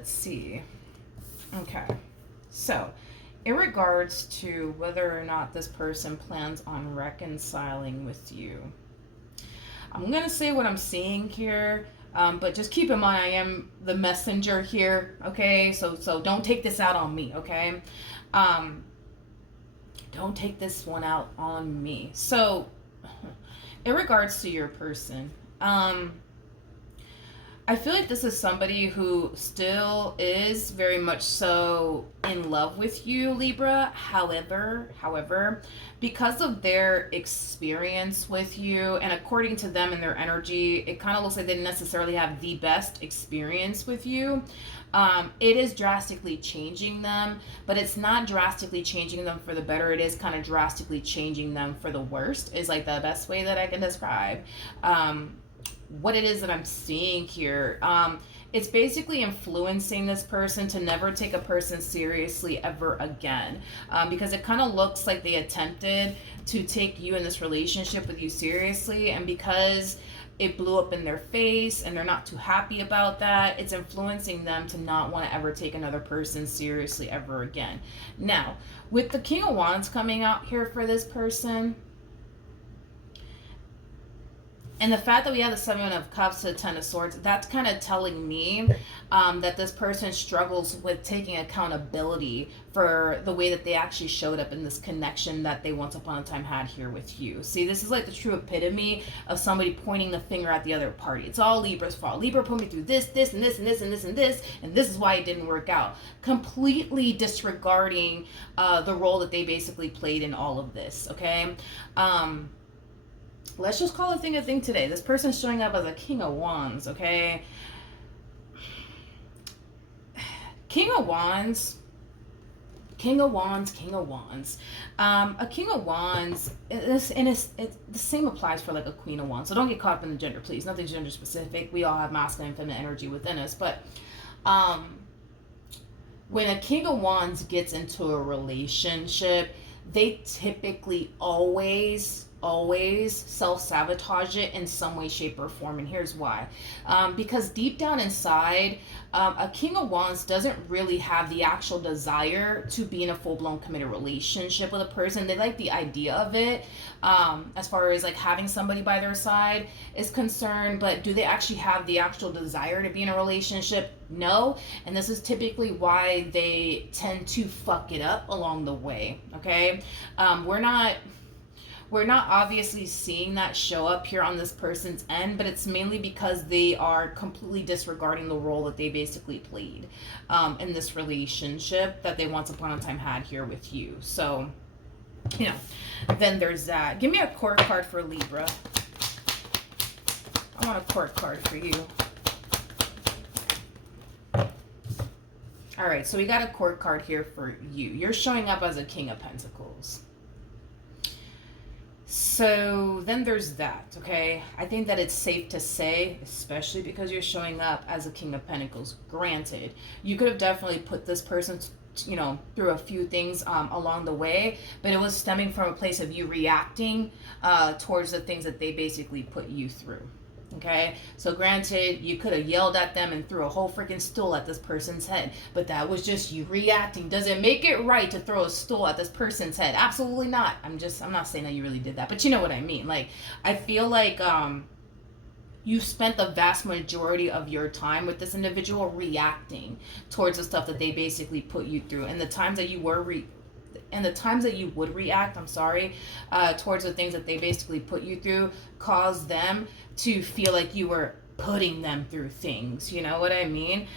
see. Okay, so in regards to whether or not this person plans on reconciling with you, I'm going to say what I'm seeing here, but just keep in mind I am the messenger here, okay? So don't take this out on me, okay? Don't take this one out on me. So in regards to your person, I feel like this is somebody who still is very much so in love with you, Libra. However, because of their experience with you, and according to them and their energy, it kind of looks like they didn't necessarily have the best experience with you. It is drastically changing them, but it's not drastically changing them for the better. It is kind of drastically changing them for the worst, is like the best way that I can describe what it is that I'm seeing here. It's basically influencing this person to never take a person seriously ever again, because it kind of looks like they attempted to take you in this relationship with you seriously, and because it blew up in their face and they're not too happy about that, it's influencing them to not want to ever take another person seriously ever again. Now, with the King of Wands coming out here for this person, and the fact that we have the Seven of Cups to the Ten of Swords, that's kind of telling me that this person struggles with taking accountability for the way that they actually showed up in this connection that they once upon a time had here with you. See, this is like the true epitome of somebody pointing the finger at the other party. It's all Libra's fault. Libra put me through this, and this, and this, and this, and this, and this is why it didn't work out. Completely disregarding the role that they basically played in all of this, okay? Let's just call a thing today. This person's showing up as a King of Wands, okay? King of Wands. A King of Wands, the same applies for like a Queen of Wands. So don't get caught up in the gender, please. Nothing's gender specific. We all have masculine and feminine energy within us. But when a King of Wands gets into a relationship, they typically always self-sabotage it in some way, shape, or form. And here's why. Because deep down inside, a King of Wands doesn't really have the actual desire to be in a full-blown committed relationship with a person. They like the idea of it, as far as like having somebody by their side is concerned, but do they actually have the actual desire to be in a relationship? No. And this is typically why they tend to fuck it up along the way, okay? We're not obviously seeing that show up here on this person's end, but it's mainly because they are completely disregarding the role that they basically played in this relationship that they once upon a time had here with you. So, you know, then there's that. Give me a court card for Libra. I want a court card for you. All right, so we got a court card here for you. You're showing up as a King of Pentacles. So then there's that, okay? I think that it's safe to say, especially because you're showing up as a King of Pentacles, granted, you could have definitely put this person, you know, through a few things along the way, but it was stemming from a place of you reacting towards the things that they basically put you through. Okay, so granted, you could have yelled at them and threw a whole freaking stool at this person's head, but that was just you reacting. Does it make it right to throw a stool at this person's head? Absolutely not. I'm not saying that you really did that, but you know what I mean. Like, I feel like you spent the vast majority of your time with this individual reacting towards the stuff that they basically put you through, and the times that you were would react, towards the things that they basically put you through, caused them to feel like you were putting them through things. You know what I mean?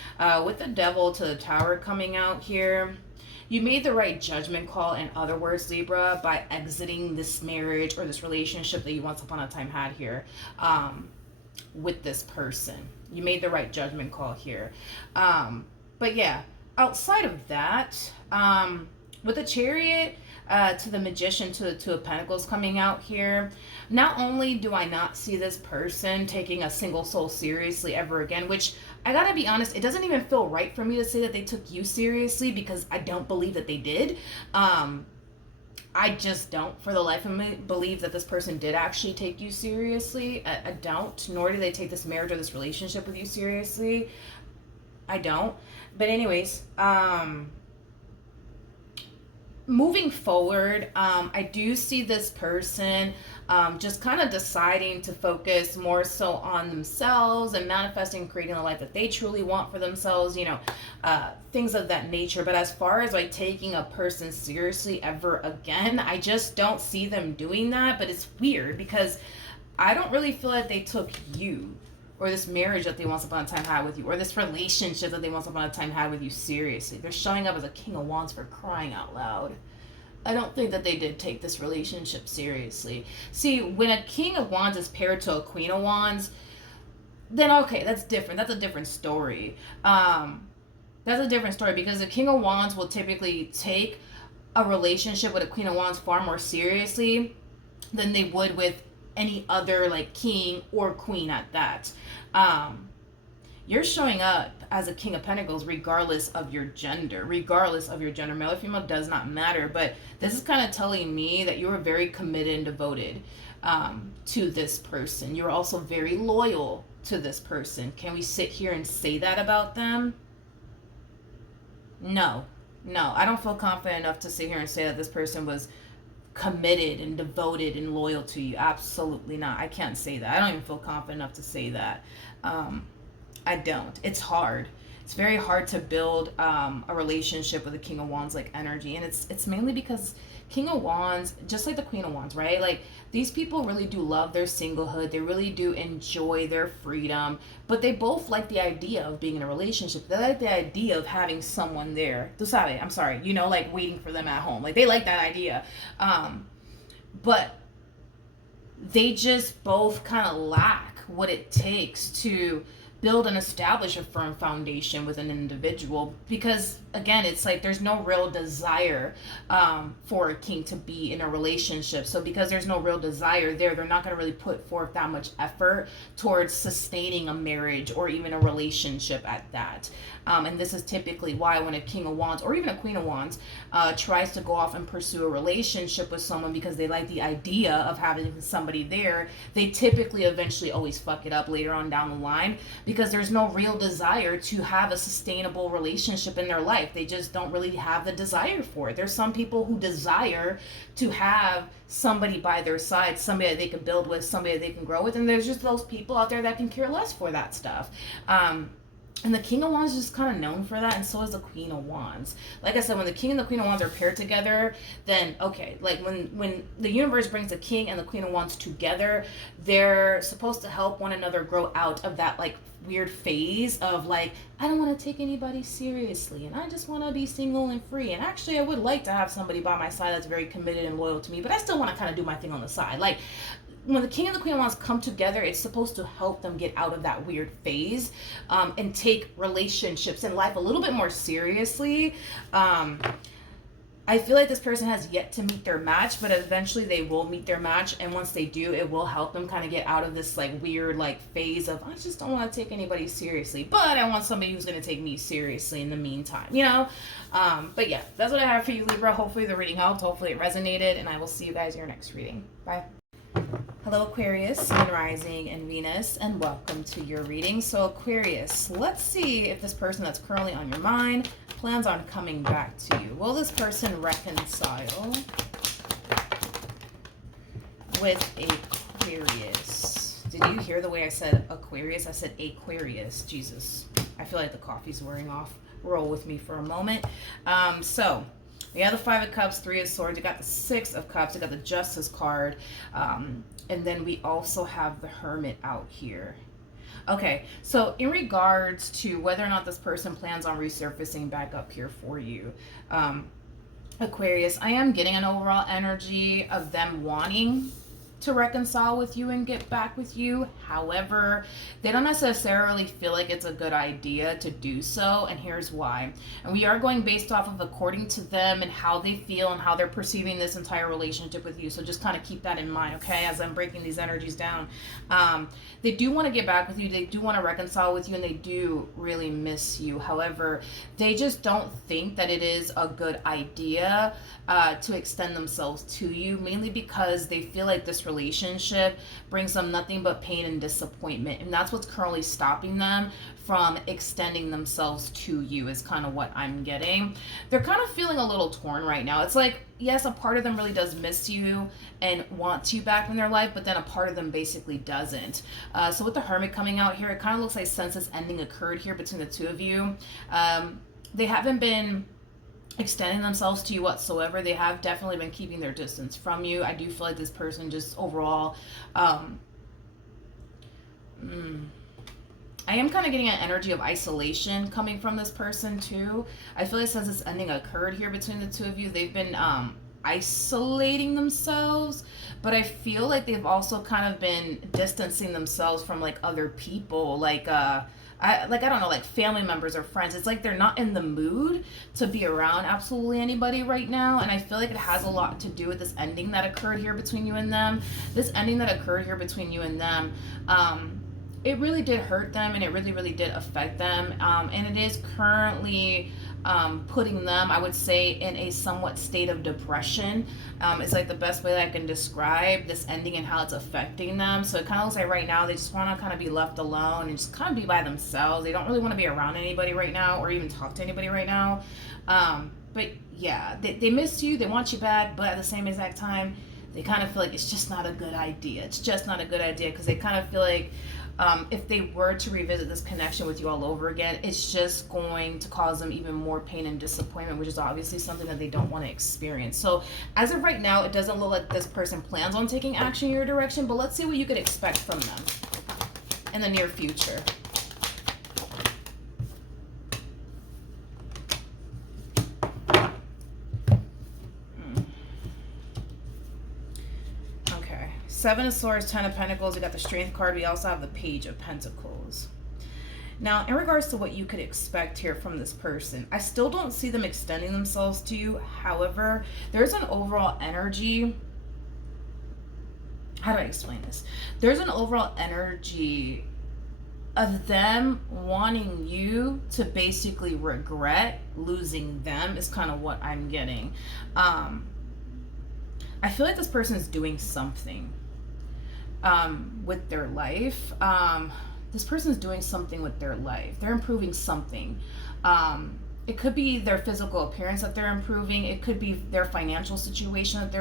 With the Devil to the Tower coming out here, you made the right judgment call, in other words, Libra, by exiting this marriage or this relationship that you once upon a time had here with this person. You made the right judgment call here. But yeah, outside of that, with the Chariot to the Magician to the Two of Pentacles coming out here, not only do I not see this person taking a single soul seriously ever again, which I gotta be honest, it doesn't even feel right for me to say that they took you seriously, because I don't believe that they did. I just don't, for the life of me, believe that this person did actually take you seriously. I don't, nor do they take this marriage or this relationship with you seriously. I don't. But anyways, moving forward, I do see this person just kind of deciding to focus more so on themselves and manifesting, creating the life that they truly want for themselves, you know, things of that nature. But as far as like taking a person seriously ever again, I just don't see them doing that. But it's weird because I don't really feel like they took you or this marriage that they once upon a time had with you, or this relationship that they once upon a time had with you seriously. They're showing up as a King of Wands, for crying out loud. I don't think that they did take this relationship seriously. See, when a King of Wands is paired to a Queen of Wands, then okay, that's different. That's a different story. That's a different story, because the King of Wands will typically take a relationship with a Queen of Wands far more seriously than they would with any other like king or queen at that. You're showing up as a King of Pentacles regardless of your gender. Regardless of your gender. Male or female does not matter. But this is kind of telling me that you are very committed and devoted to this person. You're also very loyal to this person. Can we sit here and say that about them? No. I don't feel confident enough to sit here and say that this person was committed and devoted and loyal to you. Absolutely not. I can't say that. I don't even feel confident enough to say that. I don't. It's hard. It's very hard to build a relationship with a King of Wands like energy, and it's mainly because King of Wands, just like the Queen of Wands, right? Like, these people really do love their singlehood. They really do enjoy their freedom, but they both like the idea of being in a relationship. They like the idea of having someone there. Tú sabes, I'm sorry, you know, like waiting for them at home. Like, they like that idea. But they just both kind of lack what it takes to build and establish a firm foundation with an individual, because again, it's like there's no real desire for a king to be in a relationship. So because there's no real desire there, they're not going to really put forth that much effort towards sustaining a marriage or even a relationship at that. And this is typically why when a King of Wands or even a Queen of Wands tries to go off and pursue a relationship with someone because they like the idea of having somebody there, they typically eventually always fuck it up later on down the line, because there's no real desire to have a sustainable relationship in their life. They just don't really have the desire for it. There's some people who desire to have somebody by their side, somebody that they can build with, somebody that they can grow with, and there's just those people out there that can care less for that stuff. And the King of Wands is just kind of known for that, and so is the Queen of Wands. Like I said, when the King and the Queen of Wands are paired together, then okay, like when the universe brings the King and the Queen of Wands together, they're supposed to help one another grow out of that like weird phase of like, I don't want to take anybody seriously, and I just want to be single and free, and actually I would like to have somebody by my side that's very committed and loyal to me, but I still want to kind of do my thing on the side. Like, when the King and the Queen of Wands come together, it's supposed to help them get out of that weird phase and take relationships and life a little bit more seriously. I feel like this person has yet to meet their match, but eventually they will meet their match, and once they do, it will help them kind of get out of this like weird like phase of, I just don't want to take anybody seriously, but I want somebody who's going to take me seriously in the meantime, you know? But yeah, that's what I have for you, Libra. Hopefully the reading helped, hopefully it resonated, and I will see you guys in your next reading. Bye. Hello Aquarius, Sun, Rising, and Venus, and welcome to your reading. So Aquarius, let's see if this person that's currently on your mind plans on coming back to you. Will this person reconcile with Aquarius? Did you hear the way I said Aquarius? I said Aquarius. Jesus, I feel like the coffee's wearing off. Roll with me for a moment. So we have the Five of Cups, Three of Swords. You got the Six of Cups. You got the Justice card. And then we also have the Hermit out here. Okay, so in regards to whether or not this person plans on resurfacing back up here for you, Aquarius, I am getting an overall energy of them wanting to reconcile with you and get back with you. However, they don't necessarily feel like it's a good idea to do so, and here's why. And we are going based off of according to them and how they feel and how they're perceiving this entire relationship with you. So just kind of keep that in mind, okay, as I'm breaking these energies down. They do want to get back with you. They do want to reconcile with you, and they do really miss you. However, they just don't think that it is a good idea to extend themselves to you, mainly because they feel like this relationship brings them nothing but pain and disappointment, and that's what's currently stopping them from extending themselves to you, is kind of what I'm getting. They're kind of feeling a little torn right now. It's like, yes, a part of them really does miss you and wants you back in their life, but then a part of them basically doesn't. So with the Hermit coming out here, it kind of looks like since this ending occurred here between the two of you, they haven't been extending themselves to you whatsoever. They have definitely been keeping their distance from you. I do feel like this person just overall I am kind of getting an energy of isolation coming from this person too. I feel like since this ending occurred here between the two of you, they've been isolating themselves, but I feel like they've also kind of been distancing themselves from like other people, like I don't know, like family members or friends. It's like they're not in the mood to be around absolutely anybody right now. And I feel like it has a lot to do with this ending that occurred here between you and them. This ending that occurred here between you and them, it really did hurt them, and it really, really did affect them. And it is currently putting them, I would say, in a somewhat state of depression. It's like the best way that I can describe this ending and how it's affecting them. So it kind of looks like right now they just want to kind of be left alone and just kind of be by themselves. They don't really want to be around anybody right now or even talk to anybody right now. But yeah, they miss you, they want you back, but at the same exact time, they kind of feel like it's just not a good idea. It's just not a good idea because they kind of feel like if they were to revisit this connection with you all over again, it's just going to cause them even more pain and disappointment, which is obviously something that they don't want to experience. So as of right now, it doesn't look like this person plans on taking action in your direction, but let's see what you could expect from them in the near future. Seven of Swords, Ten of Pentacles. We got the Strength card. We also have the Page of Pentacles. Now, in regards to what you could expect here from this person, I still don't see them extending themselves to you. However, there's an overall energy. How do I explain this? There's an overall energy of them wanting you to basically regret losing them is kind of what I'm getting. I feel like this person is doing something with their life. This person is doing something with their life. They're improving something. It could be their physical appearance that they're improving. It could be their financial situation that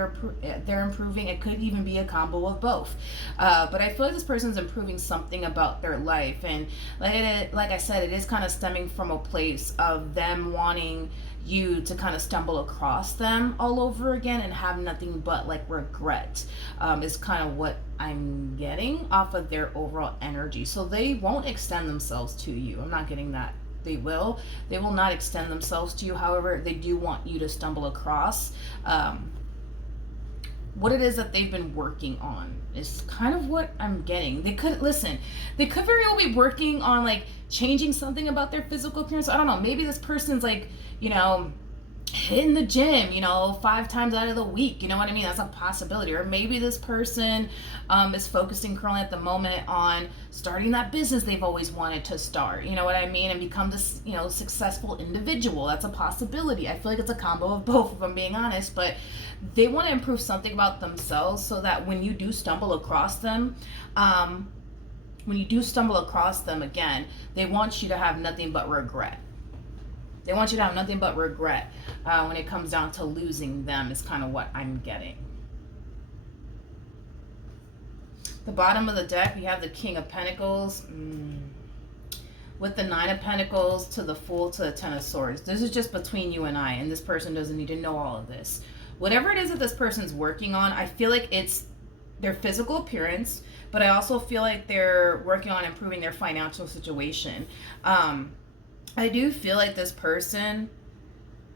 they're improving. It could even be a combo of both. But I feel like this person's improving something about their life. And like I said, it is kind of stemming from a place of them wanting you to kind of stumble across them all over again and have nothing but like regret, is kind of what I'm getting off of their overall energy. So they won't extend themselves to you. I'm not getting that. They will not extend themselves to you. However, they do want you to stumble across what it is that they've been working on is kind of what I'm getting. They could very well be working on like changing something about their physical appearance. I don't know, maybe this person's like, hitting the gym, 5 times out of the week, you know what I mean? That's a possibility. Or maybe this person is focusing currently at the moment on starting that business they've always wanted to start, you know what I mean? And become this, successful individual. That's a possibility. I feel like it's a combo of both, if I'm being honest, but they want to improve something about themselves so that when you do stumble across them, again, they want you to have nothing but regret. They want you to have nothing but regret when it comes down to losing them is kind of what I'm getting. The bottom of the deck, we have the King of Pentacles with the Nine of Pentacles to the Fool to the Ten of Swords. This is just between you and I, and this person doesn't need to know all of this. Whatever it is that this person's working on, I feel like it's their physical appearance, but I also feel like they're working on improving their financial situation. I do feel like this person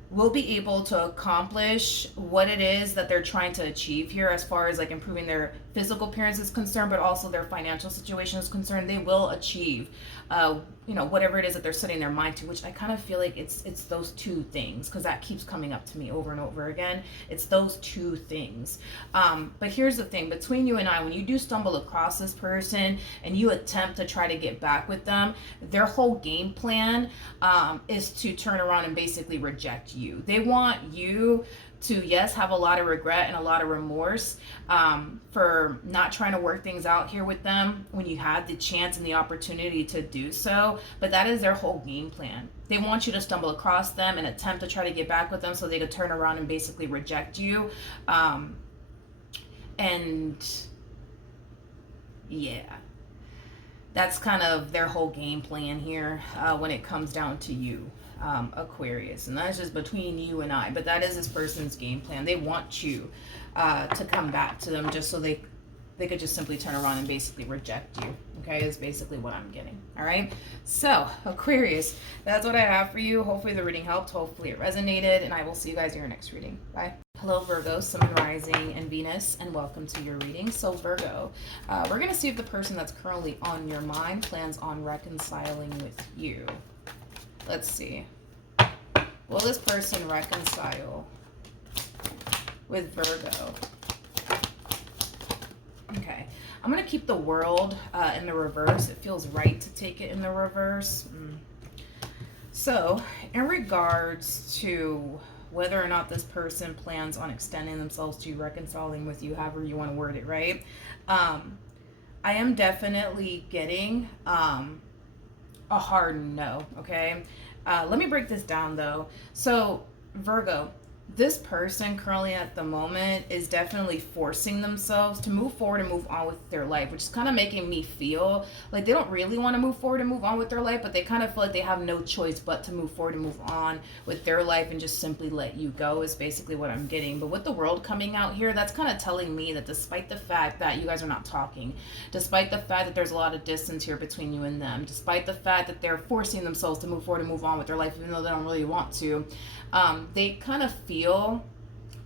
will be able to accomplish what it is that they're trying to achieve here as far as like improving their physical appearance is concerned, but also their financial situation is concerned. They will achieve whatever it is that they're setting their mind to, which I kind of feel like it's those two things, because that keeps coming up to me over and over again. It's those two things. But here's the thing, between you and I, when you do stumble across this person and you attempt to try to get back with them, their whole game plan is to turn around and basically reject you. They want you to, yes, have a lot of regret and a lot of remorse for not trying to work things out here with them when you had the chance and the opportunity to do so. But that is their whole game plan. They want you to stumble across them and attempt to try to get back with them so they could turn around and basically reject you. And yeah, that's kind of their whole game plan here when it comes down to you, Aquarius. And that's just between you and I, but that is this person's game plan. They want you to come back to them just so they they could just simply turn around and basically reject you. Okay, is basically what I'm getting. All right, so Aquarius, that's what I have for you. Hopefully the reading helped. Hopefully it resonated, and I will see you guys in your next reading. Bye. Hello Virgo, Sun, Rising, and Venus, and welcome to your reading. So Virgo, we're going to see if the person that's currently on your mind plans on reconciling with you. Let's see. Will this person reconcile with Virgo? Okay, I'm going to keep the World in the reverse. It feels right to take it in the reverse. So, in regards to whether or not this person plans on extending themselves to you, reconciling with you, however you want to word it, right? I am definitely getting a hard no, okay? Let me break this down, though. So, Virgo, this person currently at the moment is definitely forcing themselves to move forward and move on with their life, which is kind of making me feel like they don't really want to move forward and move on with their life, but they kind of feel like they have no choice but to move forward and move on with their life and just simply let you go is basically what I'm getting. But with the World coming out here, that's kind of telling me that despite the fact that you guys are not talking, despite the fact that there's a lot of distance here between you and them, despite the fact that they're forcing themselves to move forward and move on with their life even though they don't really want to, they kind of feel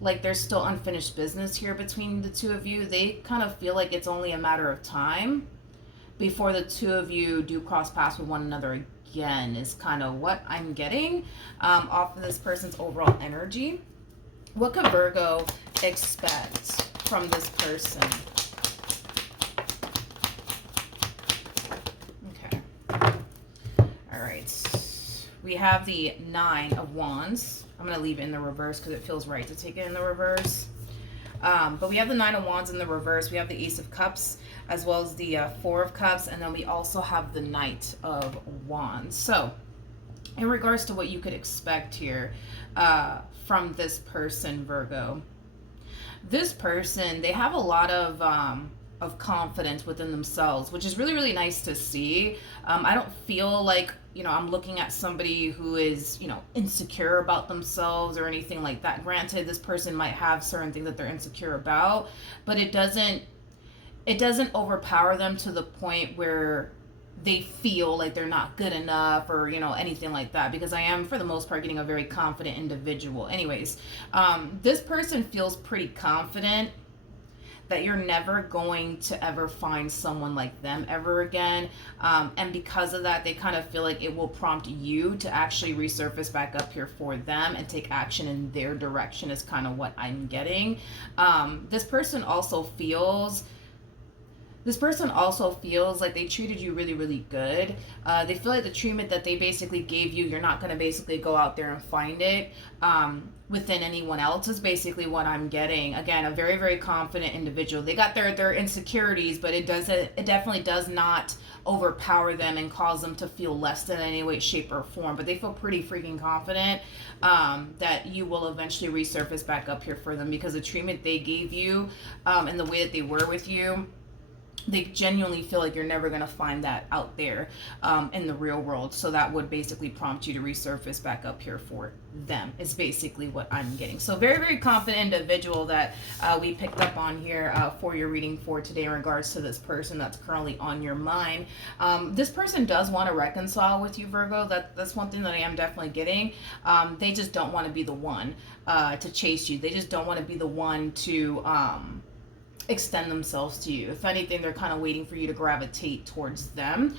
like there's still unfinished business here between the two of you. They kind of feel like it's only a matter of time before the two of you do cross paths with one another again is kind of what I'm getting off of this person's overall energy. What could Virgo expect from this person? Okay. All right. We have the Nine of Wands. I'm going to leave it in the reverse because it feels right to take it in the reverse. But we have the Nine of Wands in the reverse. We have the Ace of Cups as well as the Four of Cups. And then we also have the Knight of Wands. So in regards to what you could expect here from this person, Virgo, this person, they have a lot of confidence within themselves, which is really, really nice to see. I don't feel like, I'm looking at somebody who is, insecure about themselves or anything like that. Granted, this person might have certain things that they're insecure about, but it doesn't overpower them to the point where they feel like they're not good enough or, anything like that, because I am, for the most part, getting a very confident individual. Anyways, this person feels pretty confident that you're never going to ever find someone like them ever again. And because of that, they kind of feel like it will prompt you to actually resurface back up here for them and take action in their direction is kind of what I'm getting. This person also feels like they treated you really, really good. They feel like the treatment that they basically gave you, you're not going to basically go out there and find it within anyone else is basically what I'm getting. Again, a very, very confident individual. They got their insecurities, but it definitely does not overpower them and cause them to feel less than in any way, shape, or form. But they feel pretty freaking confident that you will eventually resurface back up here for them because the treatment they gave you and the way that they were with you, they genuinely feel like you're never going to find that out there in the real world. So that would basically prompt you to resurface back up here for them is basically what I'm getting. So very, very confident individual that we picked up on here for your reading for today in regards to this person that's currently on your mind. This person does want to reconcile with you, Virgo. That's one thing that I am definitely getting. They just don't want to be the one to chase you. They just don't want to be the one to extend themselves to you. If anything, they're kind of waiting for you to gravitate towards them.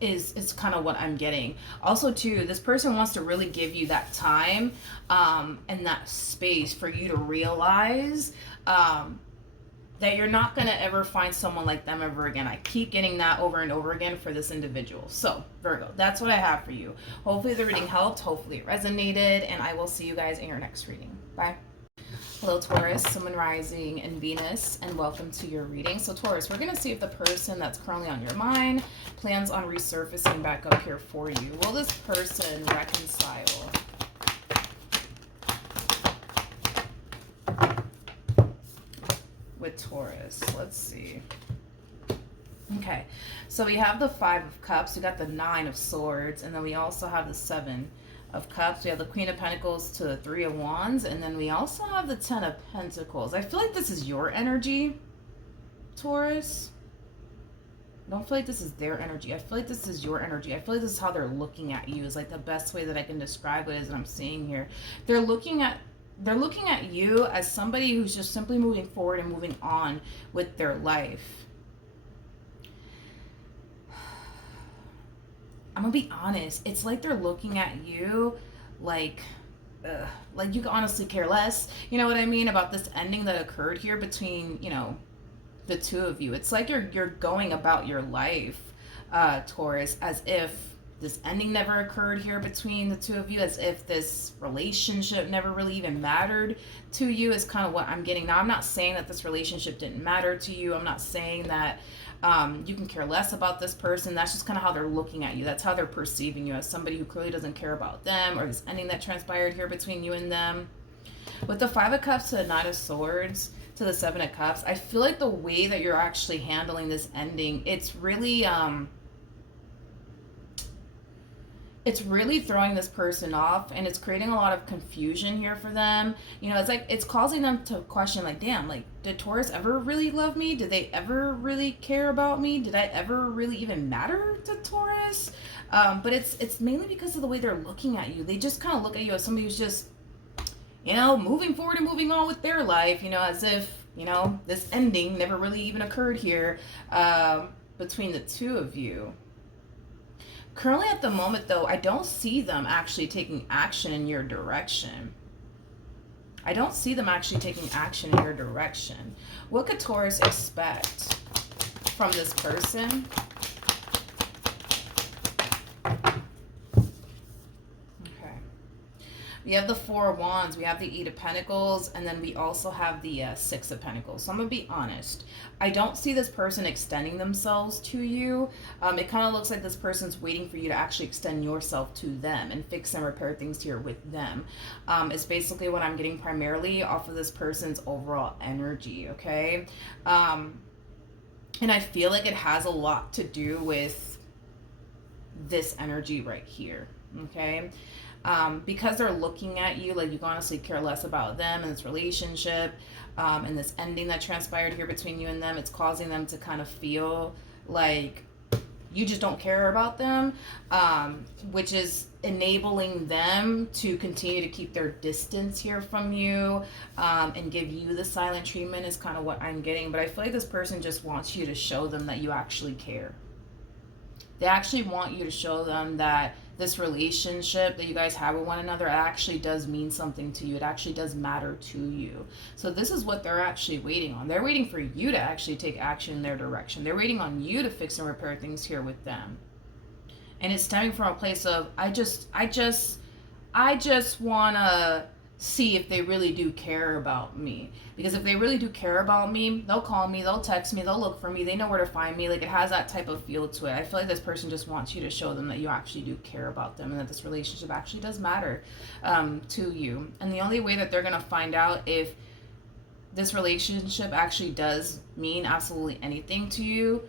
Is kind of what I'm getting. Also, too, this person wants to really give you that time and that space for you to realize that you're not going to ever find someone like them ever again. I keep getting that over and over again for this individual. So, Virgo, that's what I have for you. Hopefully the reading helped. Hopefully it resonated. And I will see you guys in your next reading. Bye. Hello Taurus, Sun, Rising, and Venus, and welcome to your reading. So Taurus, we're going to see if the person that's currently on your mind plans on resurfacing back up here for you. Will this person reconcile? With Taurus, let's see. Okay, so we have the Five of Cups, we got the Nine of Swords, and then we also have the Seven of Cups. We have the Queen of Pentacles to the Three of Wands, and then we also have the Ten of Pentacles. I feel like this is your energy. Taurus. I don't feel like this is their energy. I feel like this is your energy. I feel like this is how they're looking at you, is like the best way that I can describe it is what I'm seeing here. They're looking at you as somebody who's just simply moving forward and moving on with their life. I'm gonna be honest. It's like they're looking at you like you can honestly care less. You know what I mean? About this ending that occurred here between, you know, the two of you. It's like you're going about your life, Taurus, as if this ending never occurred here between the two of you, as if this relationship never really even mattered to you, is kind of what I'm getting. Now, I'm not saying that this relationship didn't matter to you. I'm not saying that you can care less about this person. That's just kind of how they're looking at you. That's how they're perceiving you, as somebody who clearly doesn't care about them, or this ending that transpired here between you and them. With the Five of Cups to the Knight of Swords to the Seven of Cups, I feel like the way that you're actually handling this ending, it's really throwing this person off, and it's creating a lot of confusion here for them. You know, it's like it's causing them to question, like, damn, like, did Taurus ever really love me? Did they ever really care about me? Did I ever really even matter to Taurus? But it's mainly because of the way they're looking at you. They just kind of look at you as somebody who's just, you know, moving forward and moving on with their life, you know, as if, you know, this ending never really even occurred here between the two of you. Currently at the moment, though, I don't see them actually taking action in your direction. I don't see them actually taking action in your direction. What could Taurus expect from this person? We have the Four of Wands, we have the Eight of Pentacles, and then we also have the Six of Pentacles. So I'm going to be honest. I don't see this person extending themselves to you. It kind of looks like this person's waiting for you to actually extend yourself to them and fix and repair things here with them. It's basically what I'm getting primarily off of this person's overall energy, okay? And I feel like it has a lot to do with this energy right here, okay? Because they're looking at you like you honestly care less about them and this relationship, and this ending that transpired here between you and them. It's causing them to kind of feel like you just don't care about them, which is enabling them to continue to keep their distance here from you, and give you the silent treatment is kind of what I'm getting. But I feel like this person just wants you to show them that you actually care. They actually want you to show them that this relationship that you guys have with one another actually does mean something to you. It actually does matter to you. So this is what they're actually waiting on. They're waiting for you to actually take action in their direction. They're waiting on you to fix and repair things here with them. And it's stemming from a place of, I just want to see if they really do care about me. Because if they really do care about me, they'll call me, they'll text me, they'll look for me, they know where to find me. Like, it has that type of feel to it. I feel like this person just wants you to show them that you actually do care about them and that this relationship actually does matter to you. And the only way that they're going to find out if this relationship actually does mean absolutely anything to you,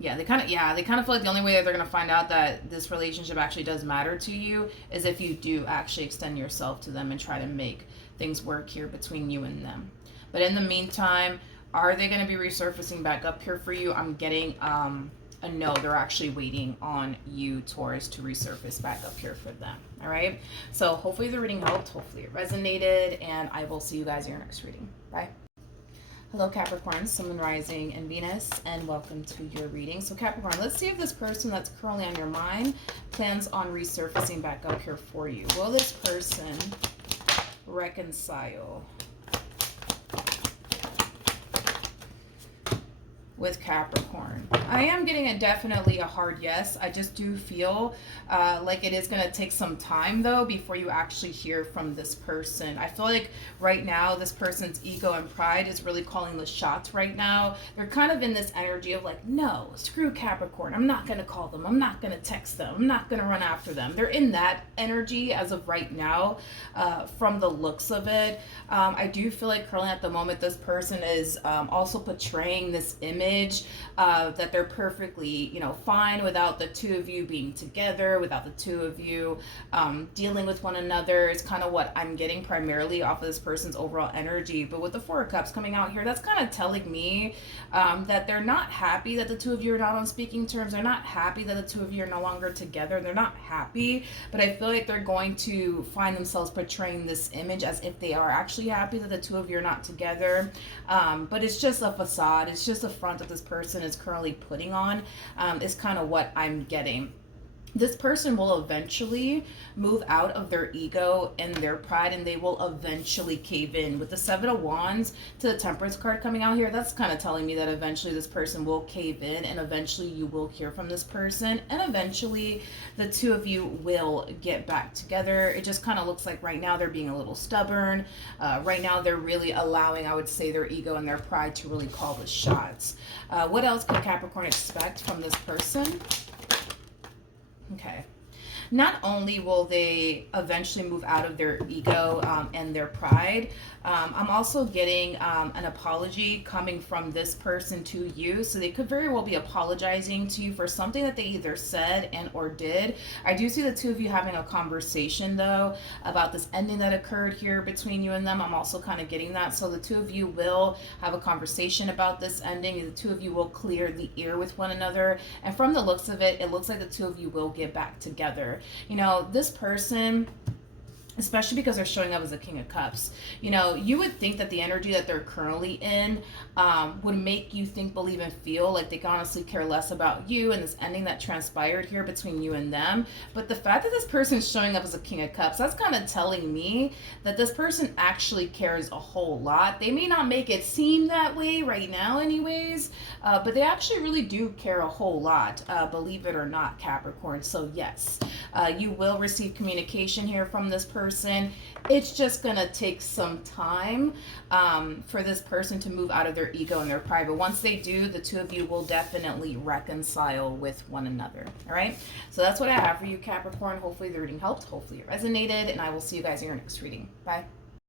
they kind of feel like the only way that they're going to find out that this relationship actually does matter to you is if you do actually extend yourself to them and try to make things work here between you and them. But in the meantime, are they going to be resurfacing back up here for you? I'm getting a no. They're actually waiting on you, Taurus, to resurface back up here for them. All right. So hopefully the reading helped. Hopefully it resonated. And I will see you guys in your next reading. Bye. Hello Capricorn, Sun, Moon, Rising, and Venus, and welcome to your reading. So Capricorn, let's see if this person that's currently on your mind plans on resurfacing back up here for you. Will this person reconcile with Capricorn? I am getting definitely a hard yes. I just do feel like it is going to take some time, though, before you actually hear from this person. I feel like right now this person's ego and pride is really calling the shots right now. They're kind of in this energy of like, no, screw Capricorn. I'm not going to call them. I'm not going to text them. I'm not going to run after them. They're in that energy as of right now, from the looks of it. I do feel like currently at the moment this person is also portraying this image image that they're perfectly, you know, fine without the two of you being together, without the two of you dealing with one another. It's kind of what I'm getting primarily off of this person's overall energy. But with the Four of Cups coming out here, that's kind of telling me that they're not happy that the two of you are not on speaking terms. They're not happy that the two of you are no longer together. They're not happy, but I feel like they're going to find themselves portraying this image as if they are actually happy that the two of you are not together. But it's just a facade. It's just a front that this person is currently putting on, is kind of what I'm getting. This person will eventually move out of their ego and their pride, and they will eventually cave in. With the Seven of Wands to the Temperance card coming out here, that's kind of telling me that eventually this person will cave in, and eventually you will hear from this person, and eventually the two of you will get back together. It just kind of looks like right now they're being a little stubborn. Right now they're really allowing, I would say, their ego and their pride to really call the shots. What else could Capricorn expect from this person? Okay. Not only will they eventually move out of their ego and their pride, I'm also getting an apology coming from this person to you. So they could very well be apologizing to you for something that they either said and or did. I do see the two of you having a conversation, though, about this ending that occurred here between you and them. I'm also kind of getting that. So the two of you will have a conversation about this ending. The two of you will clear the air with one another. And from the looks of it, it looks like the two of you will get back together. You know, this person, especially because they're showing up as a King of Cups, you know, you would think that the energy that they're currently in would make you think, believe, and feel like they honestly care less about you and this ending that transpired here between you and them. But the fact that this person is showing up as a King of Cups, that's kind of telling me that this person actually cares a whole lot. They may not make it seem that way right now anyways, but they actually really do care a whole lot, believe it or not, Capricorn. So yes, you will receive communication here from this person. It's just gonna take some time for this person to move out of their ego and their pride. But once they do, the two of you will definitely reconcile with one another. All right. So that's what I have for you, Capricorn. Hopefully the reading helped. Hopefully it resonated, and I will see you guys in your next reading. Bye.